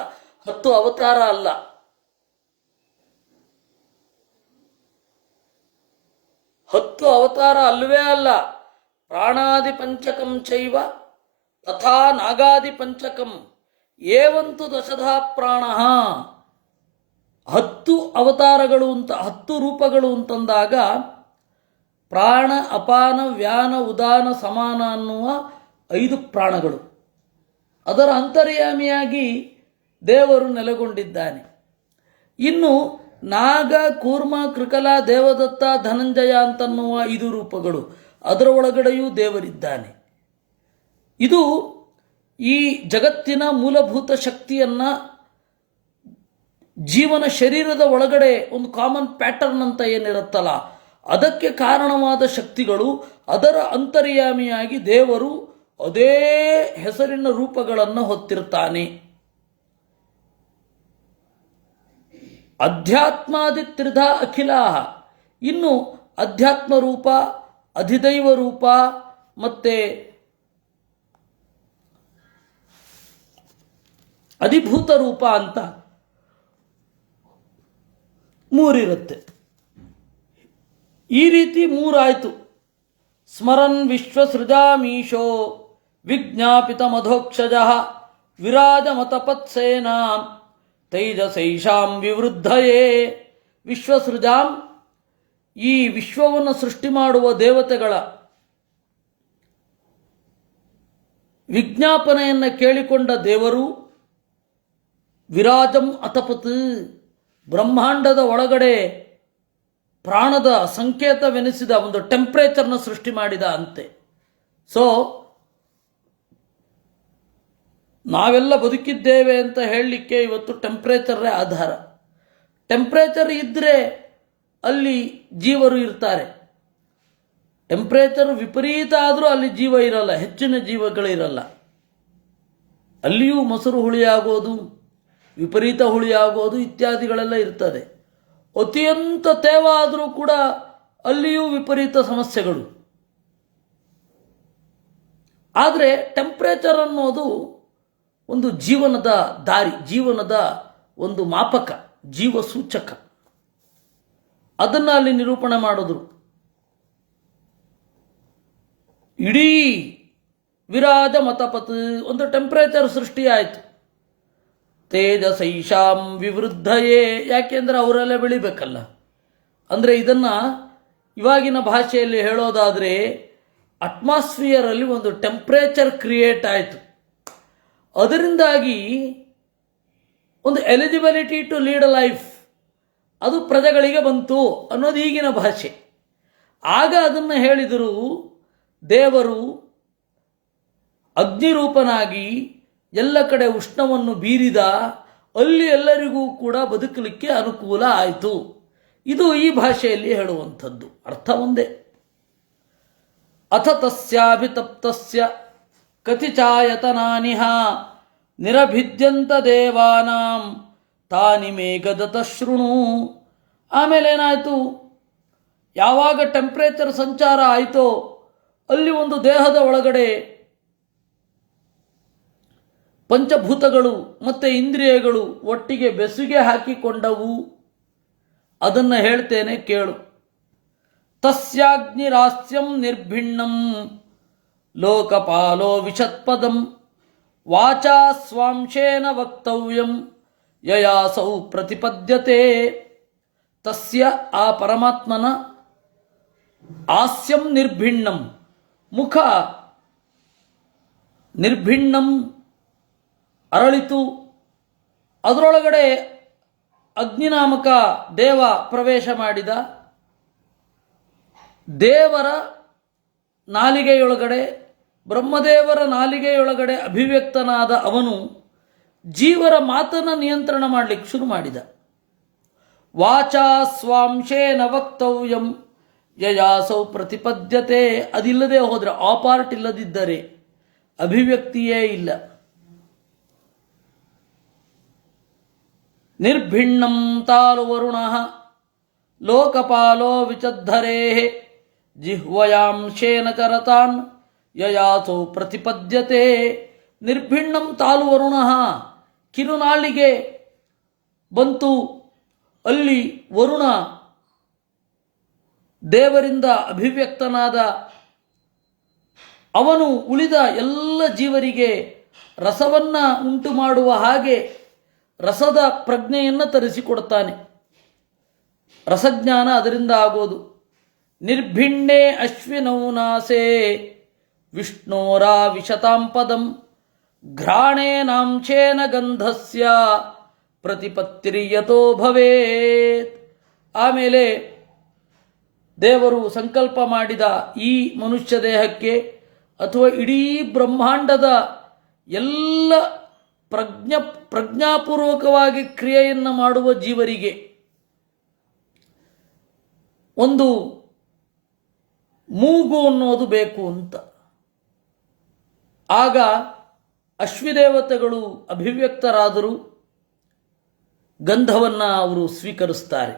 10 ಅವತಾರ ಅಲ್ಲ, 10 ಅವತಾರ ಅಲ್ವೇ ಅಲ್ಲ. ಪ್ರಾಣಾದಿ ಪಂಚಕಂ ಚೈವ ತಥಾ ನಾಗಾದಿ ಪಂಚಕಂ ಏವಂತು ದಶಧಾ ಪ್ರಾಣ. 10 ಅವತಾರಗಳು ಅಂತ, 10 ರೂಪಗಳು ಅಂತಂದಾಗ ಪ್ರಾಣ, ಅಪಾನ, ವ್ಯಾನ, ಉದಾನ, ಸಮಾನ ಅನ್ನುವ 5 ಪ್ರಾಣಗಳು. ಅದರ ಅಂತರ್ಯಾಮಿಯಾಗಿ ದೇವರು ನೆಲೆಗೊಂಡಿದ್ದಾನೆ. ಇನ್ನು ನಾಗ, ಕೂರ್ಮ, ಕೃಕಲ, ದೇವದತ್ತ, ಧನಂಜಯ ಅಂತನ್ನುವ 5 ರೂಪಗಳು, ಅದರ ಒಳಗಡೆಯೂ ದೇವರಿದ್ದಾನೆ. ಇದು ಈ ಜಗತ್ತಿನ ಮೂಲಭೂತ ಶಕ್ತಿಯನ್ನು ಜೀವನ ಶರೀರದ ಒಳಗಡೆ ಒಂದು ಕಾಮನ್ ಪ್ಯಾಟರ್ನ್ ಅಂತ ಏನಿರುತ್ತಲ್ಲ, ಅದಕ್ಕೆ ಕಾರಣವಾದ ಶಕ್ತಿಗಳು. ಅದರ ಅಂತರ್ಯಾಮಿಯಾಗಿ ದೇವರು ಅದೇ ಹೆಸರಿನ ರೂಪಗಳನ್ನು ಹೊತ್ತಿರ್ತಾನೆ. ಅಧ್ಯಾತ್ಮಾದಿ ತ್ರಿಧ ಅಖಿಲಾ. ಇನ್ನು ಅಧ್ಯಾತ್ಮ ರೂಪ, ಅಧಿದೈವ ರೂಪ ಮತ್ತು ಅಧಿಭೂತ ರೂಪ ಅಂತ 3 ಇರುತ್ತೆ. ಈ ರೀತಿ 3 ಆಯಿತು. ಸ್ಮರನ್ ವಿಶ್ವಸೃಜಾಮೀಶೋ ವಿಜ್ಞಾಪಿತ ಮಧೋಕ್ಷಜ ವಿರಾಜಮತಪತ್ಸೇನಾ ತೈಜಸೈಷಾಂ ವಿವೃದ್ಧಯೇ. ವಿಶ್ವಸೃಜಾಂ, ಈ ವಿಶ್ವವನ್ನು ಸೃಷ್ಟಿ ಮಾಡುವ ದೇವತೆಗಳ ವಿಜ್ಞಾಪನೆಯನ್ನು ಕೇಳಿಕೊಂಡ ದೇವರು. ವಿರಾಜಂ ಅತಪತ್, ಬ್ರಹ್ಮಾಂಡದ ಒಳಗಡೆ ಪ್ರಾಣದ ಸಂಕೇತವೆನಿಸಿದ ಒಂದು ಟೆಂಪ್ರೇಚರ್ನ ಸೃಷ್ಟಿ ಮಾಡಿದ ಅಂತೆ. ಸೊ ನಾವೆಲ್ಲ ಬದುಕಿದ್ದೇವೆ ಅಂತ ಹೇಳಲಿಕ್ಕೆ ಇವತ್ತು ಟೆಂಪ್ರೇಚರೇ ಆಧಾರ. ಟೆಂಪ್ರೇಚರ್ ಇದ್ದರೆ ಅಲ್ಲಿ ಜೀವರು ಇರ್ತಾರೆ. ಟೆಂಪ್ರೇಚರ್ ವಿಪರೀತ ಆದರೂ ಅಲ್ಲಿ ಜೀವ ಇರಲ್ಲ, ಹೆಚ್ಚಿನ ಜೀವಗಳಿರಲ್ಲ. ಅಲ್ಲಿಯೂ ಮೊಸರು ಹುಳಿಯಾಗೋದು, ವಿಪರೀತ ಹುಳಿಯಾಗೋದು ಇತ್ಯಾದಿಗಳೆಲ್ಲ ಇರ್ತದೆ. ಅತ್ಯಂತ ತೇವ ಆದರೂ ಕೂಡ ಅಲ್ಲಿಯೂ ವಿಪರೀತ ಸಮಸ್ಯೆಗಳು. ಆದರೆ ಟೆಂಪ್ರೇಚರ್ ಅನ್ನೋದು ಒಂದು ಜೀವನದ ದಾರಿ, ಜೀವನದ ಒಂದು ಮಾಪಕ, ಜೀವ ಸೂಚಕ. ಅದನ್ನು ಅಲ್ಲಿ ನಿರೂಪಣೆ ಮಾಡಿದ್ರು. ಇಡೀ ವಿರಾಜ ಮತಪತ್ ಒಂದು ಟೆಂಪ್ರೇಚರ್ ಸೃಷ್ಟಿಯಾಯಿತು. ತೇಜಸೈಷಾಂ ವಿವೃದ್ಧಯೇ, ಯಾಕೆಂದರೆ ಅವರೆಲ್ಲ ಬೆಳಿಬೇಕಲ್ಲ. ಅಂದರೆ ಇದನ್ನು ಇವಾಗಿನ ಭಾಷೆಯಲ್ಲಿ ಹೇಳೋದಾದರೆ ಅಟ್ಮಾಸ್ಫಿಯರಲ್ಲಿ ಒಂದು ಟೆಂಪ್ರೇಚರ್ ಕ್ರಿಯೇಟ್ ಆಯಿತು. ಅದರಿಂದಾಗಿ ಒಂದು eligibility to lead a life ಅದು ಪ್ರಜೆಗಳಿಗೆ ಬಂತು ಅನ್ನೋದು ಈಗಿನ ಭಾಷೆ. ಆಗ ಅದನ್ನು ಹೇಳಿದರು. ದೇವರು ಅಗ್ನಿರೂಪನಾಗಿ ಎಲ್ಲ ಕಡೆ ಉಷ್ಣವನ್ನು ಬೀರಿದ, ಅಲ್ಲಿ ಎಲ್ಲರಿಗೂ ಕೂಡ ಬದುಕಲಿಕ್ಕೆ ಅನುಕೂಲ ಆಯಿತು. ಇದು ಈ ಭಾಷೆಯಲ್ಲಿ ಹೇಳುವಂಥದ್ದು, ಅರ್ಥ ಒಂದೇ. ಅಥ ತಸ್ಯಾಭಿತಪ್ತಸ್ಯ ಕತಿಚಾಯತನಾನಿಹ ನಿರಭಿದ್ಯಂತ ದೇವಾನಾಂ ತಾನಿ ಮೇಘದತ ಶೃಣು. ಆಮೇಲೆ ಏನಾಯಿತು, ಯಾವಾಗ ಟೆಂಪ್ರೇಚರ್ ಸಂಚಾರ ಆಯಿತೋ ಅಲ್ಲಿ ಒಂದು ದೇಹದ ಒಳಗಡೆ ಪಂಚಭೂತಗಳು ಮತ್ತು ಇಂದ್ರಿಯಗಳು ಒಟ್ಟಿಗೆ ಬೆಸುಗೆ ಹಾಕಿಕೊಂಡವು. ಅದನ್ನು ಹೇಳ್ತೇನೆ ಕೇಳು. ತಸ್ಯಾಗ್ನಿರಾಸ್ಯಂ ನಿರ್ಭಿಣ್ಣಂ ಲೋಕಪಾಲೋ ವಿಷತ್ಪದಂ ವಾಚಾ ಸ್ವಾಂಶೇನ ವಕ್ತವ್ಯಂ ಯಯಾಸೌ ಪ್ರತಿಪದ್ಯತೆ. ತಸ್ಯ ಆ ಪರಮಾತ್ಮನ ಆಸ್ಯಂ ನಿರ್ಭಿಣ್ಣಂ ಮುಖ ನಿರ್ಭಿಣ್ಣಂ ಅರಳಿತು. ಅದರೊಳಗಡೆ ಅಗ್ನಿನಾಮಕ ದೇವ ಪ್ರವೇಶ ಮಾಡಿದ. ದೇವರ ನಾಲಿಗೆಯೊಳಗಡೆ, ಬ್ರಹ್ಮದೇವರ ನಾಲಿಗೆಯೊಳಗಡೆ ಅಭಿವ್ಯಕ್ತನಾದ ಅವನು ಜೀವರ ಮಾತನ್ನು ನಿಯಂತ್ರಣ ಮಾಡಲಿಕ್ಕೆ ಶುರು ಮಾಡಿದ. ವಾಚಾ ಸ್ವಾಂಶೇನ ವಕ್ತವ್ಯಂ ಯಯಾಸೌ ಪ್ರತಿಪದ್ಯತೆ. ಅದಿಲ್ಲದೆ ಹೋದರೆ, ಆ ಪಾರ್ಟ್ ಇಲ್ಲದಿದ್ದರೆ ಅಭಿವ್ಯಕ್ತಿಯೇ ಇಲ್ಲ. ನಿರ್ಭಿಣ್ಣಂ ತಾಲು ವರುಣಃ ಲೋಕಪಾಲೋ ವಿಚದ್ಧರೇ ಜಿಹ್ವಯಾಂಶೇನ ಚರತಾನ್ ಯಯಾಸೋ ಪ್ರತಿಪದ್ಯತೆ. ನಿರ್ಭಿಣ್ಣಂ ತಾಲು ವರುಣಃ, ಕಿರುನಾಳಿಗೆ ಬಂತು. ಅಲ್ಲಿ ವರುಣ ದೇವರಿಂದ ಅಭಿವ್ಯಕ್ತನಾದ ಅವನು ಉಳಿದ ಎಲ್ಲ ಜೀವರಿಗೆ ರಸವನ್ನು ಉಂಟು ಮಾಡುವ ಹಾಗೆ ರಸದ ಪ್ರಜ್ಞೆಯನ್ನು ತರಿಸಿಕೊಡ್ತಾನೆ. ರಸಜ್ಞಾನ ಅದರಿಂದ ಆಗೋದು. ನಿರ್ಭಿಣ್ಣೆ ಅಶ್ವಿನೌ ನಾಸೆ ವಿಷ್ಣೋರಾ ವಿಶತಾಂ ಪದಂ ಘ್ರಾಣೇನಾಂಶೇನ ಗಂಧಸ್ಯ ಪ್ರತಿಪತ್ತಿರ್ಯತೋ ಭವೇತ್. ಆಮೇಲೆ ದೇವರು ಸಂಕಲ್ಪ ಮಾಡಿದ ಈ ಮನುಷ್ಯ ದೇಹಕ್ಕೆ ಅಥವಾ ಇಡೀ ಬ್ರಹ್ಮಾಂಡದ ಎಲ್ಲ ಪ್ರಜ್ಞಾಪೂರ್ವಕವಾಗಿ ಕ್ರಿಯೆಯನ್ನು ಮಾಡುವ ಜೀವರಿಗೆ ಒಂದು ಮೂಗು ಅನ್ನೋದು ಬೇಕು ಅಂತ. ಆಗ ಅಶ್ವಿದೇವತೆಗಳು ಅಭಿವ್ಯಕ್ತರಾದರು. ಗಂಧವನ್ನು ಅವರು ಸ್ವೀಕರಿಸ್ತಾರೆ.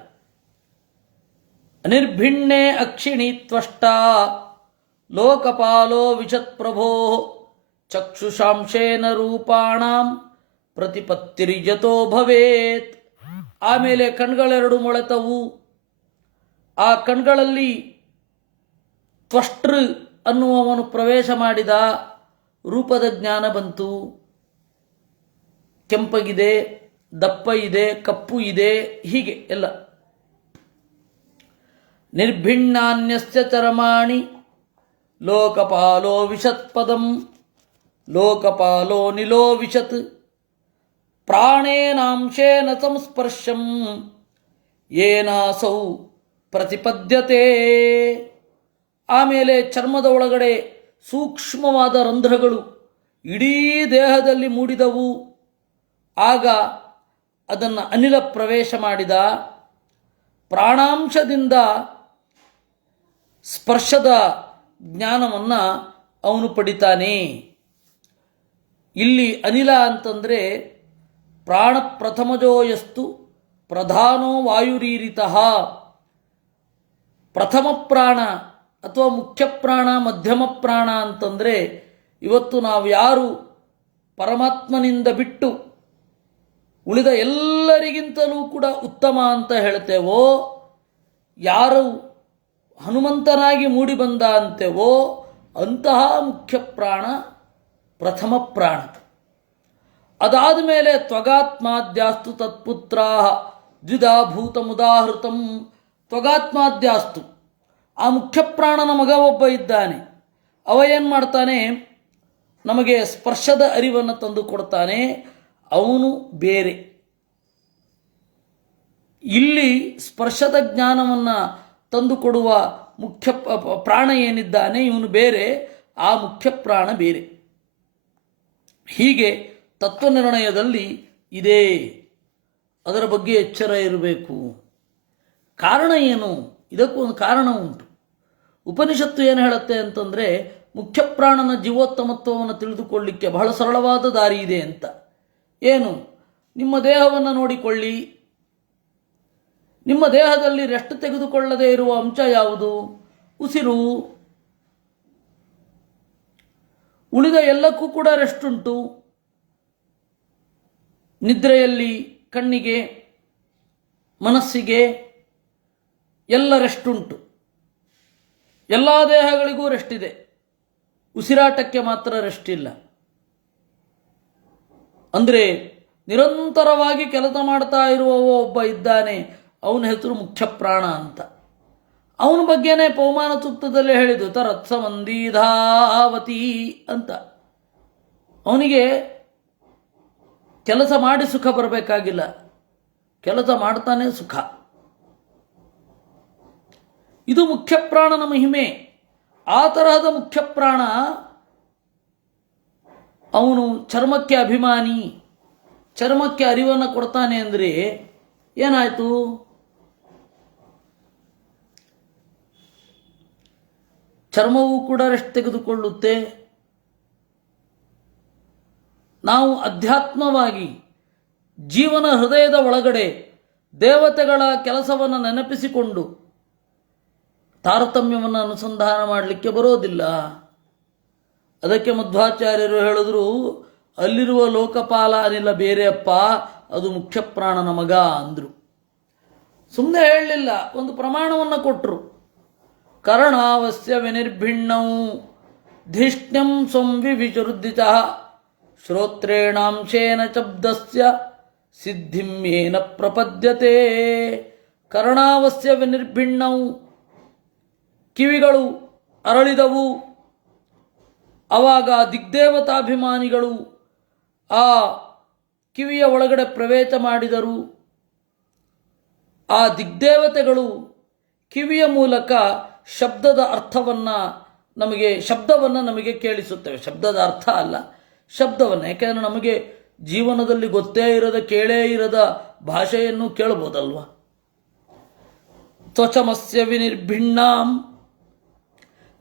ಅನಿರ್ಭಿಣ್ಣೆ ಅಕ್ಷಿಣಿ ತ್ವಷ್ಟ ಲೋಕಪಾಲೋ ವಿಶತ್ಪ್ರಭೋ ಚಕ್ಷುಷಾಂಶೇನ ರೂಪಾಣಾಂ ಪ್ರತಿಪತ್ತಿರ್ಯತೋ ಭವೇತ್. ಆಮೇಲೆ ಕಣ್ಗಳೆರಡು ಮೊಳೆತವು. ಆ ಕಣ್ಗಳಲ್ಲಿ ತ್ವಷ್ಟೃ ಅನ್ನುವವನು ಪ್ರವೇಶ ಮಾಡಿದ. ರೂಪದ ಜ್ಞಾನ ಬಂತು. ಕೆಂಪಗಿದೆ, ದಪ್ಪ ಇದೆ, ಕಪ್ಪು ಇದೆ, ಹೀಗೆ ಎಲ್ಲ. ನಿರ್ಭಿಣ್ಣಾನ್ಯಸ್ಯ ಚರಮಾಣಿ ಲೋಕಪಾಲೋ ವಿಶತ್ಪದಂ ಲೋಕಪಾಲೋ ನಿಲೋ ವಿಶತ್ ಪ್ರಾಣೇನಾಂಶೇನ ಸಂಸ್ಪರ್ಶಂ ಏನಾಸೌ ಪ್ರತಿಪದ್ಯತೆ. ಆಮೇಲೆ ಚರ್ಮದ ಒಳಗಡೆ ಸೂಕ್ಷ್ಮವಾದ ರಂಧ್ರಗಳು ಇಡೀ ದೇಹದಲ್ಲಿ ಮೂಡಿದವು. ಆಗ ಅದನ್ನು ಅನಿಲ ಪ್ರವೇಶ ಮಾಡಿದ. ಪ್ರಾಣಾಂಶದಿಂದ ಸ್ಪರ್ಶದ ಜ್ಞಾನವನ್ನು ಅವನು ಪಡಿತಾನೆ. ಇಲ್ಲಿ ಅನಿಲ ಅಂತಂದರೆ ಪ್ರಾಣ ಪ್ರಥಮಜೋಯಸ್ತು ಪ್ರಧಾನೋ ವಾಯುರೀರಿತಃ. ಪ್ರಥಮ ಪ್ರಾಣ ಅಥವಾ ಮುಖ್ಯ ಪ್ರಾಣ, ಮಧ್ಯಮ ಪ್ರಾಣ ಅಂತಂದರೆ ಇವತ್ತು ನಾವು ಯಾರು ಪರಮಾತ್ಮನಿಂದ ಬಿಟ್ಟು ಉಳಿದ ಎಲ್ಲರಿಗಿಂತಲೂ ಕೂಡ ಉತ್ತಮ ಅಂತ ಹೇಳ್ತೇವೋ, ಯಾರು ಹನುಮಂತನಾಗಿ ಮೂಡಿ ಬಂದ ಅಂತೇವೋ ಅಂತಹ ಮುಖ್ಯ ಪ್ರಾಣ ಪ್ರಥಮ ಪ್ರಾಣ. ಅದಾದ ಮೇಲೆ ತ್ವಗಾತ್ಮಾದ್ಯಾಸ್ತು ತತ್ಪುತ್ರಾ ದ್ವಿಧಾಭೂತಮುದಾಹೃತಂ. ತ್ವಗಾತ್ಮಾದ್ಯಾಸ್ತು, ಆ ಮುಖ್ಯ ಪ್ರಾಣನ ಮಗ ಒಬ್ಬ ಇದ್ದಾನೆ. ಅವ ಏನು ಮಾಡ್ತಾನೆ, ನಮಗೆ ಸ್ಪರ್ಶದ ಅರಿವನ್ನು ತಂದು ಕೊಡ್ತಾನೆ. ಅವನು ಬೇರೆ. ಇಲ್ಲಿ ಸ್ಪರ್ಶದ ಜ್ಞಾನವನ್ನು ತಂದುಕೊಡುವ ಮುಖ್ಯ ಪ್ರಾಣ ಏನಿದ್ದಾನೆ ಇವನು ಬೇರೆ, ಆ ಮುಖ್ಯ ಪ್ರಾಣ ಬೇರೆ. ಹೀಗೆ ತತ್ವನಿರ್ಣಯದಲ್ಲಿ ಇದೆ. ಅದರ ಬಗ್ಗೆ ಎಚ್ಚರ ಇರಬೇಕು. ಕಾರಣ ಏನು? ಇದಕ್ಕೂ ಒಂದು ಕಾರಣ ಉಂಟು. ಉಪನಿಷತ್ತು ಏನು ಹೇಳುತ್ತೆ ಅಂತಂದರೆ, ಮುಖ್ಯ ಪ್ರಾಣನ ಜೀವೋತ್ತಮತ್ವವನ್ನು ತಿಳಿದುಕೊಳ್ಳಿಕ್ಕೆ ಬಹಳ ಸರಳವಾದ ದಾರಿ ಇದೆ ಅಂತ. ಏನು? ನಿಮ್ಮ ದೇಹವನ್ನು ನೋಡಿಕೊಳ್ಳಿ. ನಿಮ್ಮ ದೇಹದಲ್ಲಿ ರೆಸ್ಟ್ ತೆಗೆದುಕೊಳ್ಳದೇ ಇರುವ ಅಂಶ ಯಾವುದು? ಉಸಿರು. ಉಳಿದ ಎಲ್ಲಕ್ಕೂ ಕೂಡ ರೆಸ್ಟ್ ಉಂಟು. ನಿದ್ರೆಯಲ್ಲಿ ಕಣ್ಣಿಗೆ, ಮನಸ್ಸಿಗೆ ಎಲ್ಲ ರೆಸ್ಟ್ ಉಂಟು. ಎಲ್ಲ ದೇಹಗಳಿಗೂ ರೆಸ್ಟ್ ಇದೆ, ಉಸಿರಾಟಕ್ಕೆ ಮಾತ್ರ ರೆಸ್ಟ್ ಇಲ್ಲ. ಅಂದರೆ ನಿರಂತರವಾಗಿ ಕೆಲಸ ಮಾಡ್ತಾ ಇರುವವ ಒಬ್ಬ ಇದ್ದಾನೆ, ಅವನ ಹೆಸರು ಮುಖ್ಯ ಪ್ರಾಣ ಅಂತ. ಅವನ ಬಗ್ಗೆನೇ ಪೌಮಾನ ಸೂಕ್ತದಲ್ಲಿ ಹೇಳಿದ್ದು ತರತ್ಸಮಂದೀಧಾವತಿ ಅಂತ. ಅವನಿಗೆ ಕೆಲಸ ಮಾಡಿ ಸುಖ ಬರಬೇಕಾಗಿಲ್ಲ, ಕೆಲಸ ಮಾಡ್ತಾನೆ ಸುಖ. ಇದು ಮುಖ್ಯ ಪ್ರಾಣನ ಮಹಿಮೆ. ಆ ತರಹದ ಮುಖ್ಯ ಪ್ರಾಣ ಅವನು ಚರ್ಮಕ್ಕೆ ಅಭಿಮಾನಿ, ಚರ್ಮಕ್ಕೆ ಅರಿವನ್ನು ಕೊಡ್ತಾನೆ. ಅಂದರೆ ಏನಾಯಿತು? ಚರ್ಮವೂ ಕೂಡ ರೆಸ್ಟ್ ತೆಗೆದುಕೊಳ್ಳುತ್ತೆ. ನಾವು ಅಧ್ಯಾತ್ಮವಾಗಿ ಜೀವನ ಹೃದಯದ ಒಳಗಡೆ ದೇವತೆಗಳ ಕೆಲಸವನ್ನು ನೆನಪಿಸಿಕೊಂಡು ತಾರತಮ್ಯವನ್ನು ಅನುಸಂಧಾನ ಮಾಡಲಿಕ್ಕೆ ಬರೋದಿಲ್ಲ. ಅದಕ್ಕೆ ಮಧ್ವಾಚಾರ್ಯರು ಹೇಳಿದ್ರು, ಅಲ್ಲಿರುವ ಲೋಕಪಾಲ ಅನಿಲ ಬೇರೆಯಪ್ಪ, ಅದು ಮುಖ್ಯ ಪ್ರಾಣನ ಮಗ ಅಂದರು. ಸುಮ್ಮನೆ ಹೇಳಲಿಲ್ಲ, ಒಂದು ಪ್ರಮಾಣವನ್ನು ಕೊಟ್ಟರು. ಕರ್ಣಾವಸ್ಯ ವಿನಿರ್ಭಿಣ್ಣಂ ಧಿಷ್ಣ್ಯಂ ಸಂವಿವಿಚರುದ್ದಿತ ಶ್ರೋತ್ರೇಣಾಂಶೇನ ಶಬ್ದಸ್ಯ ಸಿದ್ಧಿಂ ಯೇನ ಪ್ರಪದ್ಯತೆ. ಕರ್ಣಾವಸ್ಯ ವಿನಿರ್ಭಿಣ್ಣಂ, ಕಿವಿಗಳು ಅರಳಿದವು. ಆವಾಗ ದಿಗ್ದೇವತಾಭಿಮಾನಿಗಳು ಆ ಕಿವಿಯ ಒಳಗಡೆ ಪ್ರವೇಶ ಮಾಡಿದರು. ಆ ದಿಗ್ದೇವತೆಗಳು ಕಿವಿಯ ಮೂಲಕ ಶಬ್ದದ ಅರ್ಥವನ್ನು ಶಬ್ದವನ್ನು ನಮಗೆ ಕೇಳಿಸುತ್ತವೆ. ಶಬ್ದದ ಅರ್ಥ ಅಲ್ಲ, ಶಬ್ದವನ್ನು. ಯಾಕೆಂದರೆ ನಮಗೆ ಜೀವನದಲ್ಲಿ ಗೊತ್ತೇ ಇರದ, ಕೇಳೇ ಇರದ ಭಾಷೆಯನ್ನು ಕೇಳ್ಬೋದಲ್ವ. ತ್ವಚಮಸ್ಯ ವಿನಿರ್ಭಿಣ್ಣಾಂ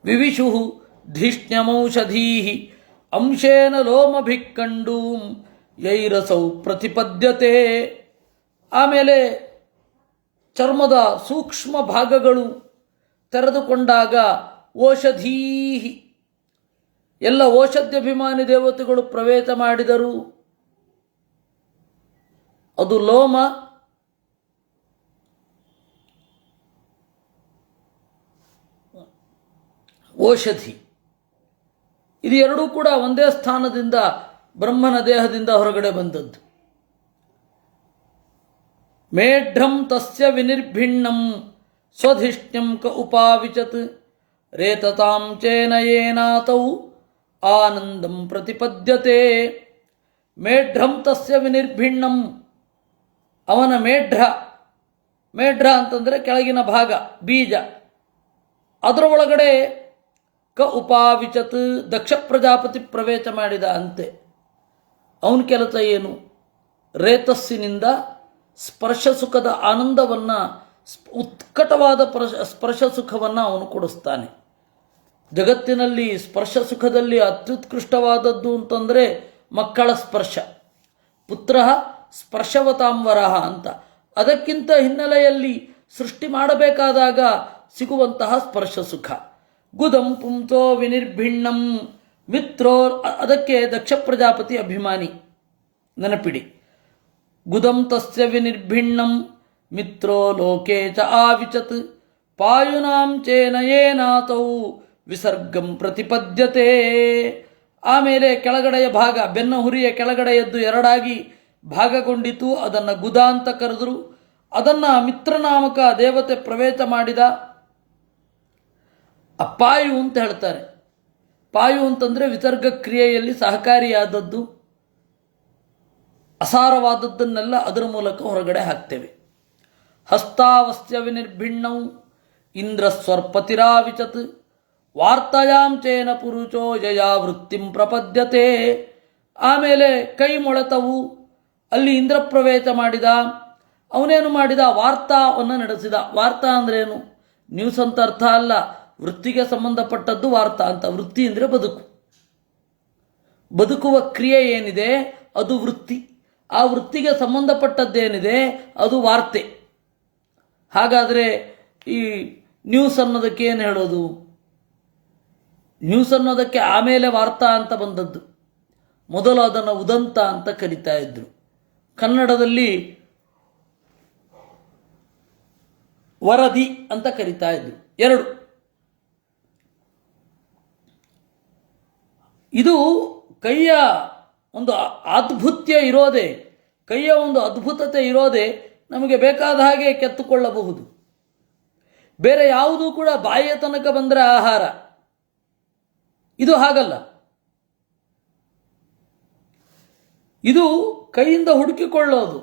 ವಿವಿಷು ಧಿಷ್ಣ್ಯಮೌಷಧೀ ಅಂಶೇನ ಲೋಮಭಿಕ್ಕಂಡೂಂ ಯೈರಸೌ ಪ್ರತಿಪದ್ಯತೆ. ಆಮೇಲೆ ಚರ್ಮದ ಸೂಕ್ಷ್ಮ ಭಾಗಗಳು ತೆರೆದುಕೊಂಡಾಗ ಓಷಧೀ, ಎಲ್ಲ ಓಷಧ್ಯಾಭಿಮಾನಿ ದೇವತೆಗಳು ಪ್ರವೇಶ ಮಾಡಿದರು. ಅದು ಲೋಮ, ಓಷಧಿ, ಇದು ಎರಡೂ ಕೂಡ ಒಂದೇ ಸ್ಥಾನದಿಂದ ಬ್ರಹ್ಮನ ದೇಹದಿಂದ ಹೊರಗಡೆ ಬಂದದ್ದು. ಮೇಢ್ರಂ ತಸ್ಯ ವಿನಿರ್ಭಿಣ್ಣಂ ಸ್ವಧಿಷ್ಣ್ಯಂ ಕ ಉಪಾವಿಚತ್ ರೇತತಾಂ ಚೇನ ಯೇನಾತೌ ಆನಂದಂ ಪ್ರತಿಪದ್ಯತೆ. ಮೇಢ್ರಂ ತಸ್ಯ ವಿನಿರ್ಭಿಣ್ಣಂ, ಅವನ ಮೇಢ್ರ, ಮೇಢ್ರ ಅಂತಂದರೆ ಕೆಳಗಿನ ಭಾಗ, ಬೀಜ, ಅದರ ಒಳಗಡೆ ಕ ಉಪಾವಿಚತ್, ದಕ್ಷ ಪ್ರಜಾಪತಿ ಪ್ರವೇಶ ಮಾಡಿದ ಅಂತೆ. ಅವನ ಕೆಲಸ ಏನು? ರೇತಸ್ಸಿನಿಂದ ಸ್ಪರ್ಶ ಸುಖದ ಆನಂದವನ್ನು, ಉತ್ಕಟವಾದ ಸ್ಪರ್ಶ ಸುಖವನ್ನು ಅವನು ಕೊಡಿಸ್ತಾನೆ. ಜಗತ್ತಿನಲ್ಲಿ ಸ್ಪರ್ಶ ಸುಖದಲ್ಲಿ ಅತ್ಯುತ್ಕೃಷ್ಟವಾದದ್ದು ಅಂತಂದರೆ ಮಕ್ಕಳ ಸ್ಪರ್ಶ. ಪುತ್ರ ಸ್ಪರ್ಶವತಾಂವರಃ ಅಂತ. ಅದಕ್ಕಿಂತ ಹಿನ್ನೆಲೆಯಲ್ಲಿ ಸೃಷ್ಟಿ ಮಾಡಬೇಕಾದಾಗ ಸಿಗುವಂತಹ ಸ್ಪರ್ಶ ಸುಖ. ಗುದಂ ಪುಂಸೋ ವಿನಿರ್ಭಿಣ್ಣಂ ಮಿತ್ರೋ, ಅದಕ್ಕೆ ದಕ್ಷ ಪ್ರಜಾಪತಿ ಅಭಿಮಾನಿ, ನೆನಪಿಡಿ. ಗುದಂ ತಸ್ಯ ವಿನಿರ್ಭಿಣ್ಣಂ ಮಿತ್ರೋ ಲೋಕೆ ಚ ಆವಿಚತ್ ಪಾಯುನಾಂ ಚೇನ ಯೇನಾತೌ ವಿಸರ್ಗಂ ಪ್ರತಿಪದ್ಯತೆ. ಆಮೇಲೆ ಕೆಳಗಡೆಯ ಭಾಗ, ಬೆನ್ನ ಹುರಿಯ ಕೆಳಗಡೆಯದ್ದು ಎರಡಾಗಿ ಭಾಗಗೊಂಡಿತು. ಅದನ್ನು ಗುದ ಅಂತ ಕರೆದರು. ಅದನ್ನು ಮಿತ್ರನಾಮಕ ದೇವತೆ ಪ್ರವೇಶ ಮಾಡಿದ. ಪಾಯು ಅಂತ ಹೇಳ್ತಾರೆ. ಪಾಯು ಅಂತಂದರೆ ವಿಸರ್ಗ ಕ್ರಿಯೆಯಲ್ಲಿ ಸಹಕಾರಿಯಾದದ್ದು. ಅಸಾರವಾದದ್ದನ್ನೆಲ್ಲ ಅದರ ಮೂಲಕ ಹೊರಗಡೆ ಹಾಕ್ತೇವೆ. ಹಸ್ತಾವಸ್ಯ ವಿನಿರ್ಭಿಣ್ಣಂ ಇಂದ್ರಸ್ವರ್ಪತಿರಾವಿಚತ್ ವಾರ್ತಾಯಾಂ ಚೇನ ಪುರುಷೋ ಯಯಾ ವೃತ್ತಿಂ ಪ್ರಪದ್ಯತೆ. ಆಮೇಲೆ ಕೈ ಮೊಳೆತವು, ಅಲ್ಲಿ ಇಂದ್ರ ಪ್ರವೇಶ ಮಾಡಿದ. ಅವನೇನು ಮಾಡಿದ, ವಾರ್ತಾವನ್ನು ನಡೆಸಿದ. ವಾರ್ತಾ ಅಂದ್ರೇನು? ನ್ಯೂಸ್ ಅಂತ ಅರ್ಥ ಅಲ್ಲ, ವೃತ್ತಿಗೆ ಸಂಬಂಧಪಟ್ಟದ್ದು ವಾರ್ತಾ ಅಂತ. ವೃತ್ತಿ ಅಂದರೆ ಬದುಕು, ಬದುಕುವ ಕ್ರಿಯೆ ಏನಿದೆ ಅದು ವೃತ್ತಿ. ಆ ವೃತ್ತಿಗೆ ಸಂಬಂಧಪಟ್ಟದ್ದೇನಿದೆ ಅದು ವಾರ್ತೆ. ಹಾಗಾದರೆ ಈ ನ್ಯೂಸ್ ಅನ್ನೋದಕ್ಕೆ ಏನು ಹೇಳೋದು? ನ್ಯೂಸ್ ಅನ್ನೋದಕ್ಕೆ ಆಮೇಲೆ ವಾರ್ತಾ ಅಂತ ಬಂದದ್ದು. ಮೊದಲು ಅದನ್ನು ಉದಂತ ಅಂತ ಕರೀತಾ ಇದ್ರು. ಕನ್ನಡದಲ್ಲಿ ವರದಿ ಅಂತ ಕರೀತಾ ಇದ್ರು. ಎರಡು. ಇದು ಕೈಯ ಒಂದು ಅದ್ಭುತ್ಯ ಇರೋದೇ, ಕೈಯ ಒಂದು ಅದ್ಭುತತೆ ಇರೋದೇ ನಮಗೆ ಬೇಕಾದ ಹಾಗೆ ಕೆತ್ತುಕೊಳ್ಳಬಹುದು. ಬೇರೆ ಯಾವುದೂ ಕೂಡ ಬಾಯಿಯ ತನಕ ಬಂದರೆ ಆಹಾರ, ಇದು ಹಾಗಲ್ಲ. ಇದು ಕೈಯಿಂದ ಹುಡುಕಿಕೊಳ್ಳೋದು.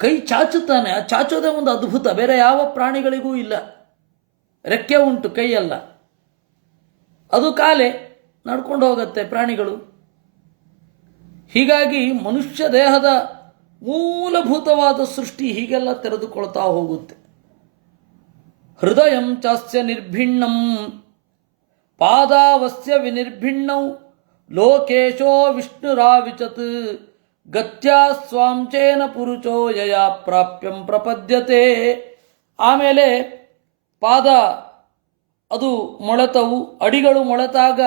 ಕೈ ಚಾಚುತ್ತಾನೆ, ಆ ಚಾಚೋದೇ ಒಂದು ಅದ್ಭುತ, ಬೇರೆ ಯಾವ ಪ್ರಾಣಿಗಳಿಗೂ ಇಲ್ಲ. ರೆಕ್ಕೆ ಉಂಟು, ಕೈಯಲ್ಲ. ಅದು ಕಾಲೇ ನಡ್ಕೊಂಡು ಹೋಗುತ್ತೆ ಪ್ರಾಣಿಗಳು. ಹೀಗಾಗಿ ಮನುಷ್ಯ ದೇಹದ ಮೂಲಭೂತವಾದ ಸೃಷ್ಟಿ ಹೀಗೆಲ್ಲ ತೆರೆದುಕೊಳ್ತಾ ಹೋಗುತ್ತೆ. ಹೃದಯಂ ಚಾಸ್ಯ ನಿರ್ಭಿಣ್ಣಂ ಪಾದಾವಸ್ಯ ವಿನಿರ್ಭಿಣ್ಣೌ ಲೋಕೇಶೋ ವಿಷ್ಣುರಾವಿಚತ್ ಗತ್ಯಾ ಸ್ವಾಂಚೇನ ಪುರುಷೋ ಯಯಾ ಪ್ರಾಪ್ಯಂ ಪ್ರಪದ್ಯತೆ. ಆಮೇಲೆ ಪಾದ ಅದು ಮೊಳೆತವು, ಅಡಿಗಳು ಮೊಳೆತಾಗ